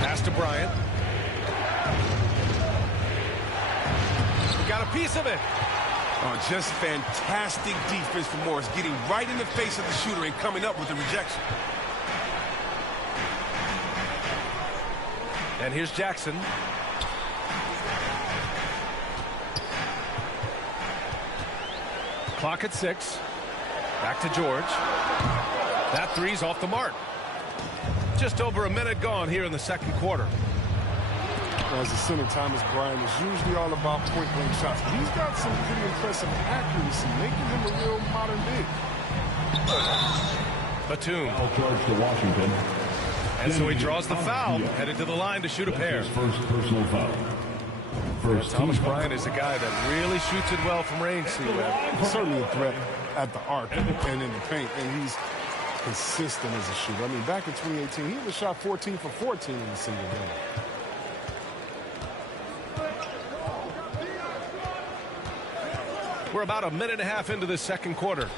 Pass to Bryant. Got a piece of it. Oh, just fantastic defense from Morris, getting right in the face of the shooter and coming up with the rejection. And here's Jackson. Clock at 6. Back to George. That three's off the mark. Just over a minute gone here in the second quarter. as a center, Thomas Bryant, is usually all about point-blank shots. He's got some pretty impressive accuracy, making him a real modern big. Batum. Foul charge to Washington. And so he draws the foul, headed to the line to shoot a pair. His first personal foul. First Thomas Bryant is a guy that really shoots it well from range, He's certainly a threat at the arc and in the paint, and he's consistent as a shooter. I mean, back in 2018, he was shot 14 for 14 in a single game. We're about a minute and a half into the second quarter.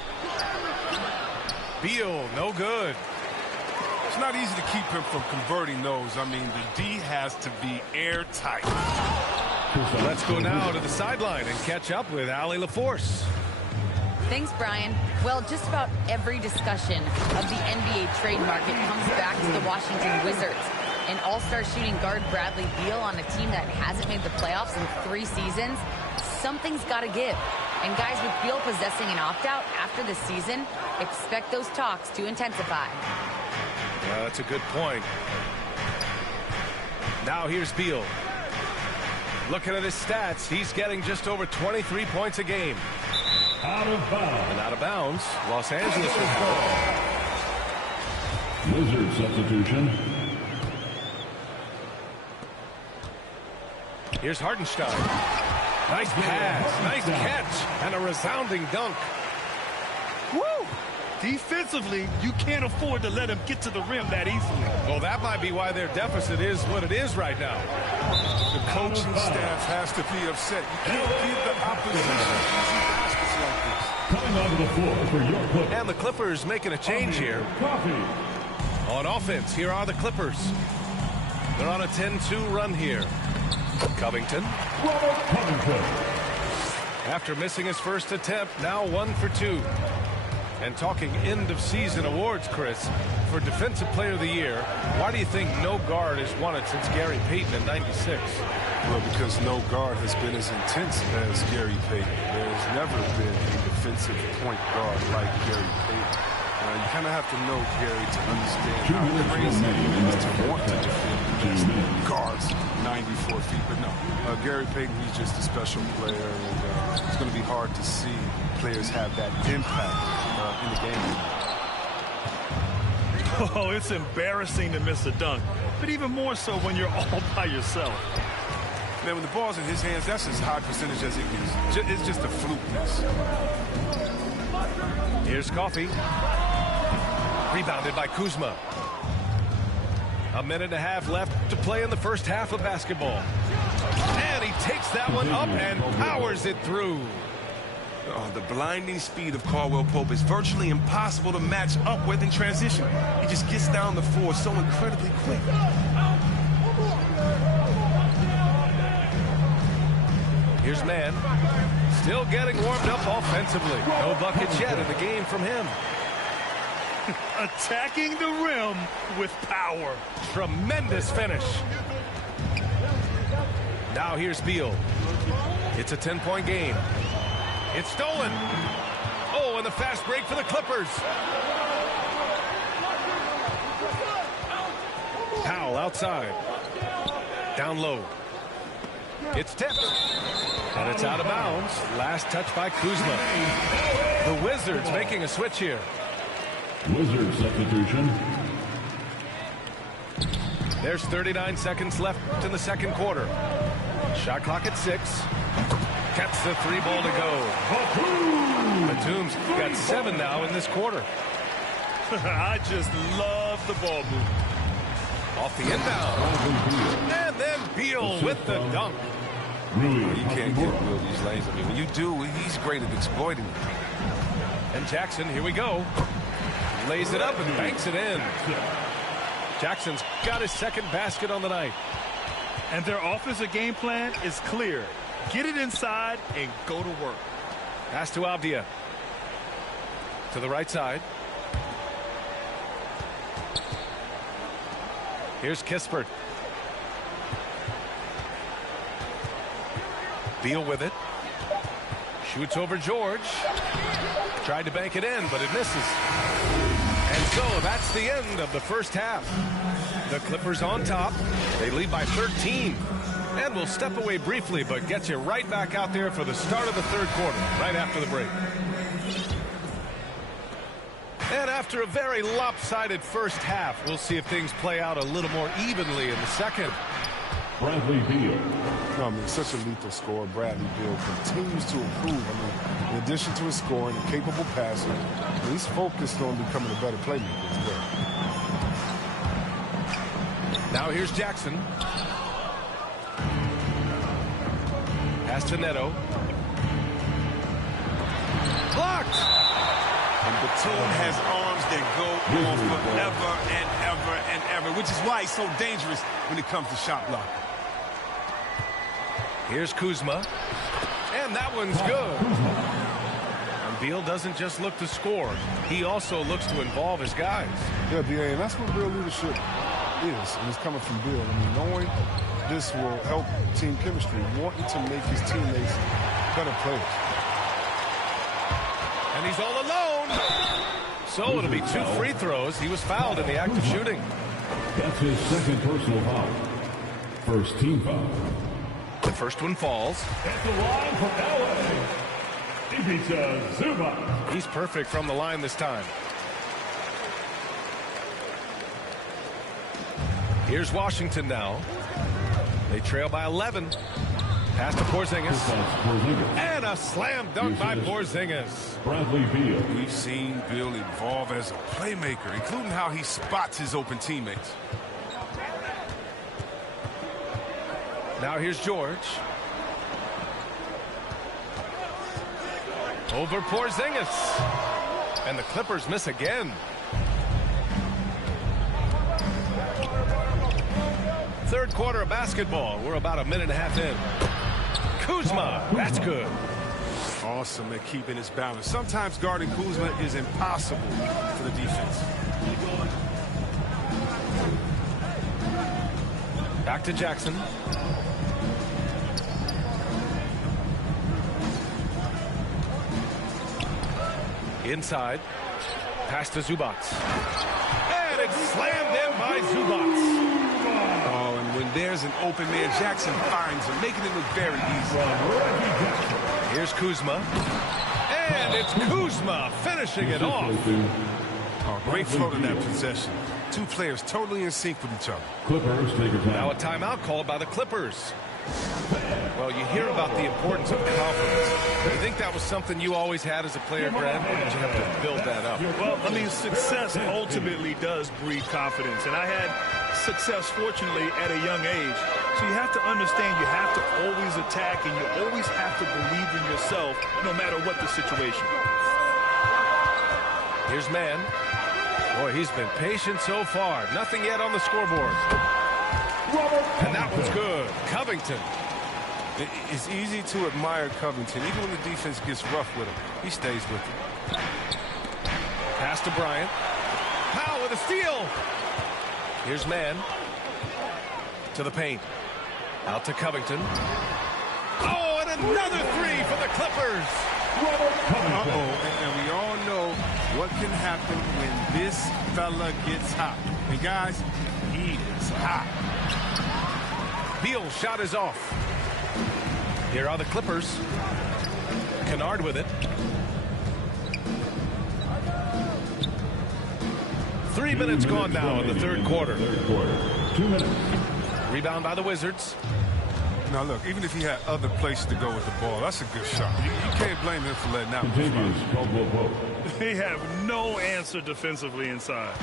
Beal, no good. It's not easy to keep him from converting those. I mean, the D has to be airtight. So let's go now to the sideline and catch up with Allie LaForce. Thanks, Brian. Well, just about every discussion of the NBA trade market comes back to the Washington Wizards. And all-star shooting guard Bradley Beal on a team that hasn't made the playoffs in 3 seasons, something's got to give. And guys, with Beal possessing an opt-out after the season, expect those talks to intensify. Yeah, that's a good point. Now here's Beal. Looking at his stats, he's getting just over 23 points a game. Out of bounds. And out of bounds, Los Angeles will have it. Wizard substitution. Here's Hardenstein. Nice pass, nice catch, and a resounding dunk. Woo! Defensively, you can't afford to let him get to the rim that easily. Well, that might be why their deficit is what it is right now. The coaching staff has to be upset. You can't give the opposition easy baskets like this. Coming onto the floor for your Clippers. And the Clippers making a change here. On offense, here are the Clippers. They're on a 10-2 run here. Covington. After missing his first attempt, now 1 for 2. And talking end-of-season awards, Chris, for Defensive Player of the Year, why do you think no guard has won it since Gary Payton in '96? Well, because no guard has been as intense as Gary Payton. There's never been a defensive point guard like Gary Payton. You kind of have to know Gary to understand how crazy it is to want to defend against guards 94 feet. But no, Gary Payton, he's just a special player, and it's going to be hard to see players have that impact in the game. Oh, it's embarrassing to miss a dunk, but even more so when you're all by yourself. Man, when the ball's in his hands, that's as high percentage as it gets. It's just a fluke miss. Here's Coffey. Rebounded by Kuzma. A minute and a half left to play in the first half of basketball. And he takes that one up and powers it through. Oh, the blinding speed of Caldwell Pope is virtually impossible to match up with in transition. He just gets down the floor so incredibly quick. Here's Mann. Still getting warmed up offensively. No buckets yet in the game from him. Attacking the rim with power. Tremendous finish. Now here's Beal. It's a 10-point game. It's stolen. Oh, and the fast break for the Clippers. Powell outside. Down low. It's tipped. And it's out of bounds. Last touch by Kuzma. The Wizards making a switch here. Wizard substitution. There's 39 seconds left in the second quarter. Shot clock at 6. Gets the 3 ball to go. Batum's got 7 now in this quarter. I just love the ball movement. Off the inbound. And then Beal with the dunk. You can't get Beal these lanes. I mean, when you do, he's great at exploiting it. And Jackson, here we go. Lays it up and banks it in. Jackson's got his second basket on the night. And their offensive game plan is clear. Get it inside and go to work. Pass to Avdia. To the right side. Here's Kispert. Beal with it. Shoots over George. Tried to bank it in, but it misses. And so that's the end of the first half. The Clippers on top. They lead by 13. And we'll step away briefly, but get you right back out there for the start of the third quarter, right after the break. And after a very lopsided first half, we'll see if things play out a little more evenly in the second. Bradley Beal. No, I mean, such a lethal scorer. Bradley Beal continues to improve. I mean, in addition to his scoring and capable passing, he's focused on becoming a better playmaker as well. Now here's Jackson. Pass to Neto. Blocked! And Batum has arms that go on forever and ever and ever, which is why he's so dangerous when it comes to shot blocking. Here's Kuzma. And that one's good. And Beal doesn't just look to score. He also looks to involve his guys. Yeah, B.A., and that's what real leadership is. And it's coming from Beal. I mean, knowing this will help team chemistry, wanting to make his teammates better players. And he's all alone. So it'll be 2 free throws. He was fouled in the act of shooting. That's his second personal foul. First team foul. The first one falls. At the line for L.A., Nba2k22 Zubac. He's perfect from the line this time. Here's Washington now. They trail by 11. Pass to Porzingis. And a slam dunk by Porzingis. Bradley Beal. We've seen Beal evolve as a playmaker, including how he spots his open teammates. Now here's George. Over Porzingis. And the Clippers miss again. Third quarter of basketball. We're about a minute and a half in. Kuzma, that's good. Awesome at keeping his balance. Sometimes guarding Kuzma is impossible for the defense. Back to Jackson. Inside. Pass to Zubac. And it's slammed in by Zubac. Oh, and when there's an open man, Jackson finds him, making it look very easy. Here's Kuzma. And it's Kuzma finishing it off. Oh, great flow to that possession. Two players totally in sync with each other. Clippers take a time. Now a timeout called by the Clippers. Well, you hear about the importance of confidence. Do you think that was something you always had as a player, Brad? Or did you have to build that up? Well, I mean, success ultimately does breed confidence. And I had success, fortunately, at a young age. So you have to understand you have to always attack and you always have to believe in yourself no matter what the situation. Here's Mann. Boy, he's been patient so far. Nothing yet on the scoreboard. And that one's good. Covington. It's easy to admire Covington. Even when the defense gets rough with him, he stays with it. Pass to Bryant. Powell with a steal. Here's Mann. To the paint. Out to Covington. Oh, and another three for the Clippers. And we all know what can happen when this fella gets hot. And guys, he is hot. Beal's shot is off. Here are the Clippers. Kennard with it. 3 minutes gone now in the third quarter. 2 minutes. Rebound by the Wizards. Now, look, even if he had other places to go with the ball, that's a good shot. You can't blame him for letting that one fly. They have no answer defensively inside.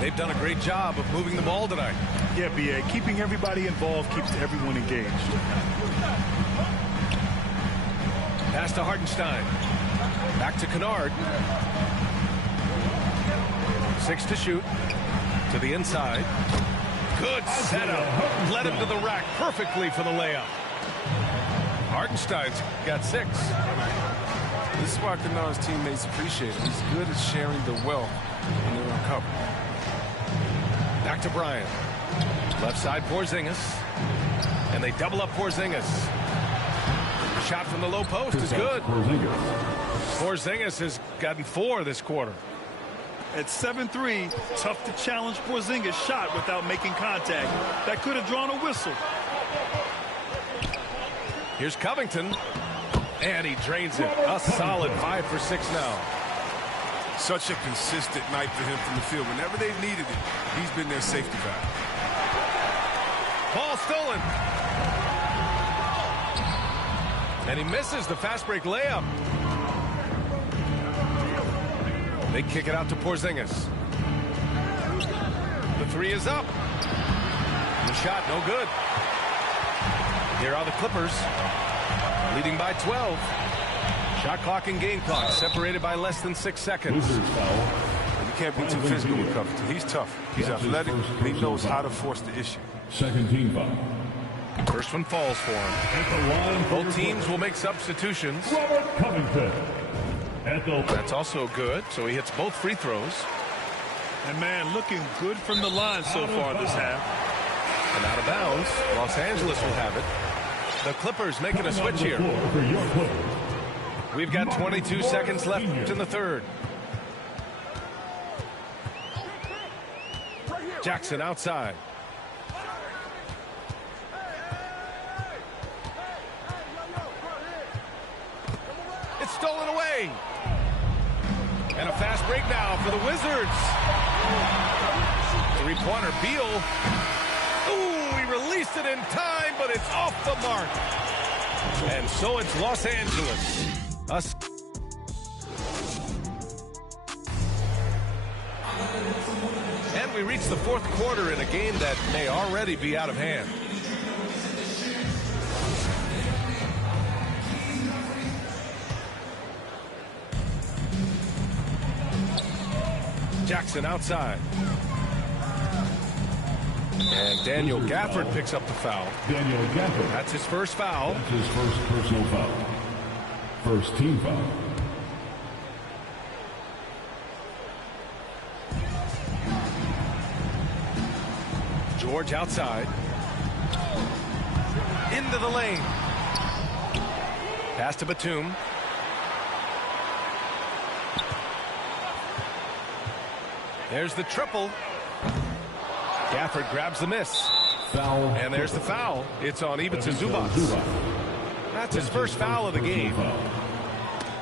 They've done a great job of moving the ball tonight. Yeah, B.A. Keeping everybody involved keeps everyone engaged. Pass to Hartenstein. Back to Kennard. 6 to shoot. To the inside. Good setup. Led him to the rack perfectly for the layup. Hartenstein's got 6. This is why Kennard's teammates appreciate him. He's good at sharing the wealth when they're uncovered. Back to Bryant. Left side Porzingis. And they double up Porzingis. Shot from the low post is good. Porzingis has gotten 4 this quarter. At 7'3", tough to challenge Porzingis' shot without making contact. That could have drawn a whistle. Here's Covington, and he drains it. A solid 5 for 6 now. Such a consistent night for him from the field. Whenever they've needed it, he's been their safety valve. Ball stolen. And he misses the fast break layup. They kick it out to Porzingis. The three is up. The shot no good. Here are the Clippers, leading by 12. Shot clock and game clock separated by less than 6 seconds. You can't be too physical with Covington. He's tough. He's athletic, and he knows how to force the issue. Second team foul. First one falls for him. Both teams will make substitutions. Robert Covington. That's also good, so he hits both free throws. And, man, looking good from the line so far this half. And out of bounds, Los Angeles will have it. The Clippers making a switch here. We've got 22 seconds left in the third. Jackson outside. It's stolen away. And a fast break now for the Wizards. Three-pointer, Beal. Ooh, he released it in time, but it's off the mark. And so it's Los Angeles. And we reach the fourth quarter in a game that may already be out of hand. Jackson outside. And Daniel Gafford picks up the foul. Daniel Gafford. That's his first foul. That's his first personal foul. First team foul. George outside. Into the lane. Pass to Batum. There's the triple. Gafford grabs the miss. Foul. And there's the foul. It's on Ivica Zubac. That's his first foul of the game.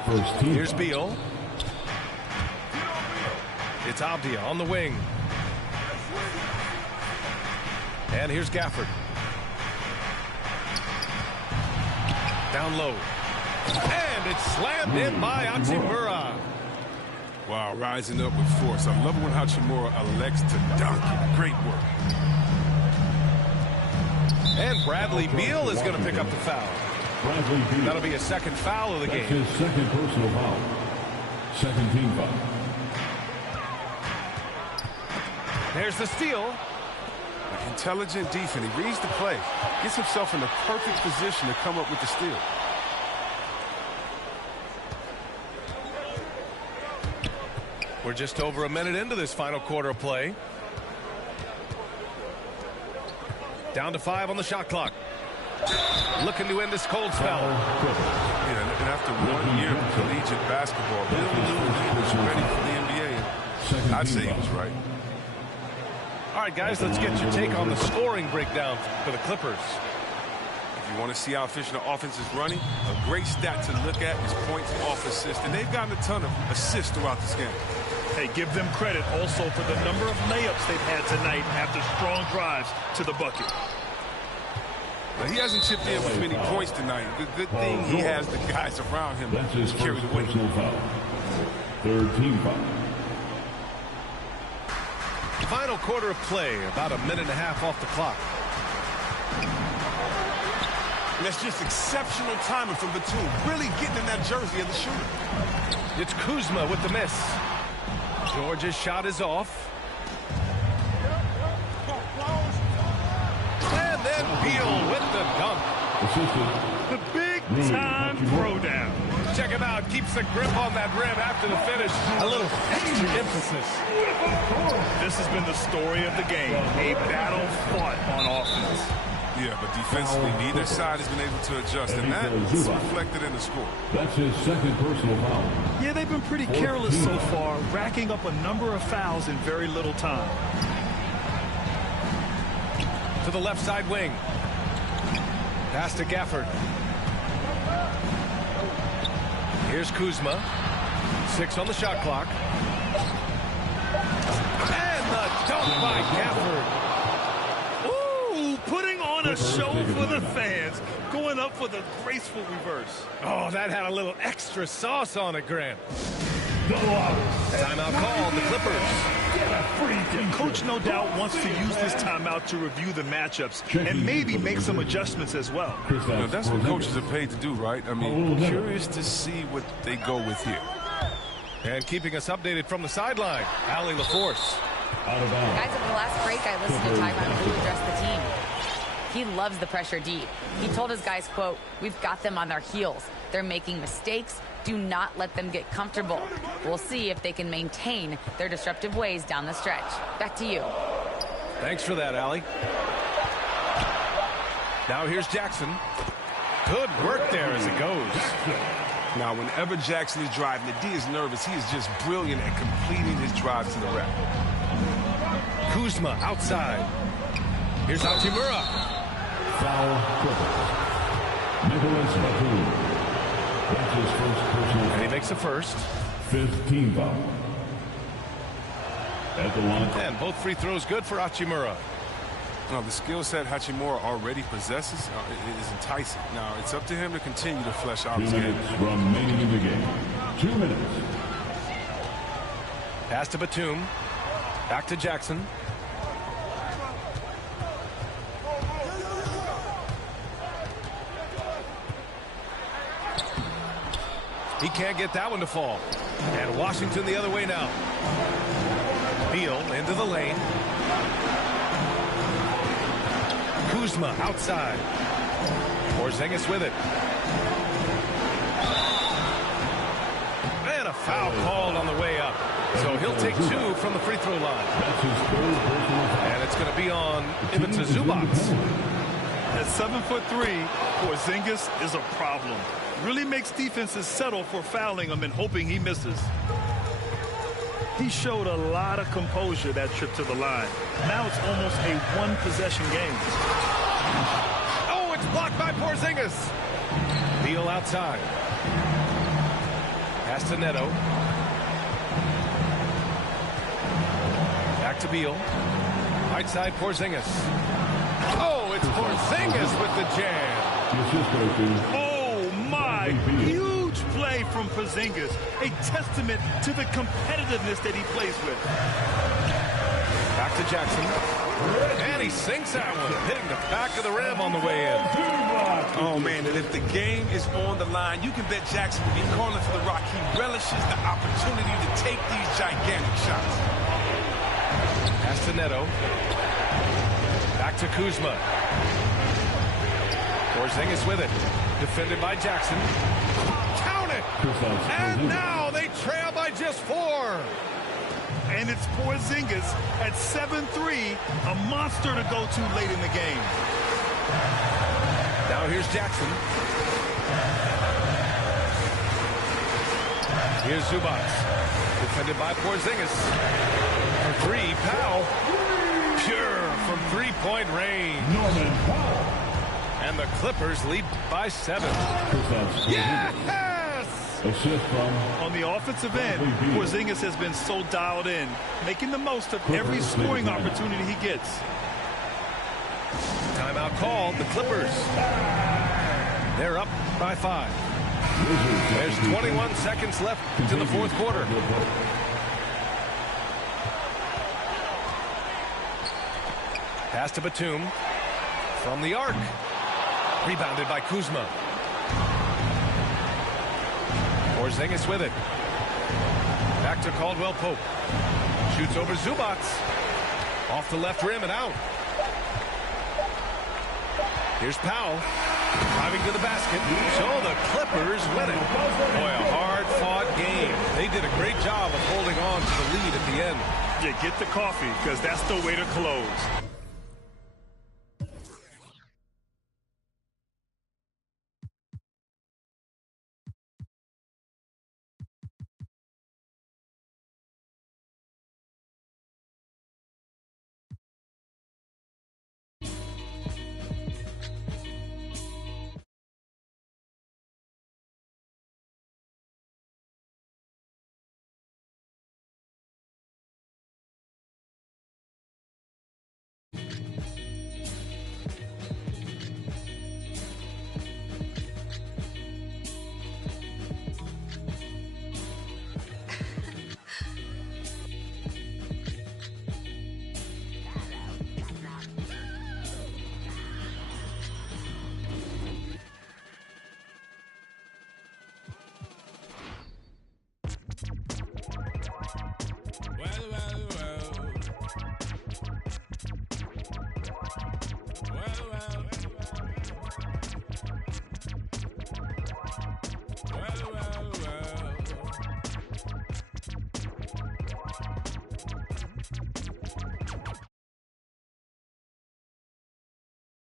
First team. Here's Beal. It's Abdia on the wing. And here's Gafford. Down low. And it's slammed in by Hachimura. Wow, rising up with force. I love when Hachimura elects to dunk it. Great work. And Bradley Beal is going to pick up the foul. That'll be a second foul of the game. His second personal foul. Second team foul. There's the steal. Intelligent defense. He reads the play. Gets himself in the perfect position to come up with the steal. We're just over a minute into this final quarter of play. Down to 5 on the shot clock. Looking to end this cold spell. Yeah, and after 1 year of collegiate basketball, Bill was ready for the NBA. I'd say he was right. All right, guys, let's get your take on the scoring breakdown for the Clippers. If you want to see how efficient the offense is running, a great stat to look at is points off assist. And they've gotten a ton of assists throughout this game. Hey, give them credit also for the number of layups they've had tonight after strong drives to the bucket. Now, he hasn't chipped in with many points tonight. Good thing he has the guys around him That's his to carry first the weight. personal foul. Third team foul. Final quarter of play, about a minute and a half off the clock. And that's just exceptional timing from Batum, really getting in that jersey of the shooter. It's Kuzma with the miss. George's shot is off. And then Beal with the dunk. The big-time throwdown. Check him out. Keeps the grip on that rim after the finish. A little extra emphasis. This has been the story of the game. A battle fought on offense. Yeah, but defensively, neither side has been able to adjust, and that's reflected in the score. That's his second personal foul. Yeah, they've been pretty careless so far, racking up a number of fouls in very little time. To the left side wing. Pass to Gafford. Here's Kuzma. 6 on the shot clock. And the dunk by Gafford. Putting on a show for the fans, going up for the graceful reverse. Oh, that had a little extra sauce on it, Grant. Timeout called, the Clippers. Coach no doubt wants to use this timeout to review the matchups and maybe make some adjustments as well. You know, that's what coaches are paid to do, right? I mean, curious to see what they go with here. And keeping us updated from the sideline, Allie LaForce. Guys, at the last break, I listened to Tyronn Lue address the team. He loves the pressure deep. He told his guys, quote, "We've got them on their heels. They're making mistakes. Do not let them get comfortable. We'll see if they can maintain their disruptive ways down the stretch." Back to you. Thanks for that, Allie. Now here's Jackson. Good work there as it goes. Now, whenever Jackson is driving, the D is nervous. He is just brilliant at completing his drive to the rack. Kuzma outside. Here's Hachimura. Foul Clippers. Nicholas Batum. That's his first personal. And he makes the first. 5th team foul. At the line. And both free throws good for Hachimura. Now, the skill set Hachimura already possesses is enticing. Now, it's up to him to continue to flesh out his 2 game. minutes remaining in the game. 2 minutes. Pass to Batum. Back to Jackson. He can't get that one to fall. And Washington the other way now. Beal into the lane. Kuzma outside. Porzingis with it. And a foul called on the way up. So he'll take 2 from the free throw line. And it's going to be on Ivica Zubac. At 7'3", Porzingis is a problem. Really makes defenses settle for fouling him and hoping he misses. He showed a lot of composure that trip to the line. Now it's almost a one-possession game. Oh, it's blocked by Porzingis. Beal outside. Pass to Neto. Back to Beal. Right side Porzingis. Oh, it's Porzingis with the jam. Oh, my. Huge play from Porzingis. A testament to the competitiveness that he plays with. Back to Jackson. And he sinks that one, hitting the back of the rim on the way in. Oh, man, and if the game is on the line, you can bet Jackson will be calling for the rock. He relishes the opportunity to take these gigantic shots. Pass to Neto. Back to Kuzma. Porzingis with it. Defended by Jackson. Count it! And now they trail by just 4. And it's Porzingis at 7'3", a monster to go to late in the game. Now here's Jackson. Here's Zubac. Defended by Porzingis. For 3, Powell. Pure from 3-point range. And the Clippers lead by 7. Yes! On the offensive end, Porzingis has been so dialed in, making the most of every scoring opportunity he gets. Timeout called, the Clippers. They're up by 5. There's 21 seconds left in the fourth quarter. Pass to Batum. From the arc. Rebounded by Kuzma. Porzingis with it. Back to Caldwell Pope. Shoots over Zubac. Off the left rim and out. Here's Powell. Driving to the basket. So the Clippers win it. Boy, a hard-fought game. They did a great job of holding on to the lead at the end. Yeah, get the coffee, because that's the way to close.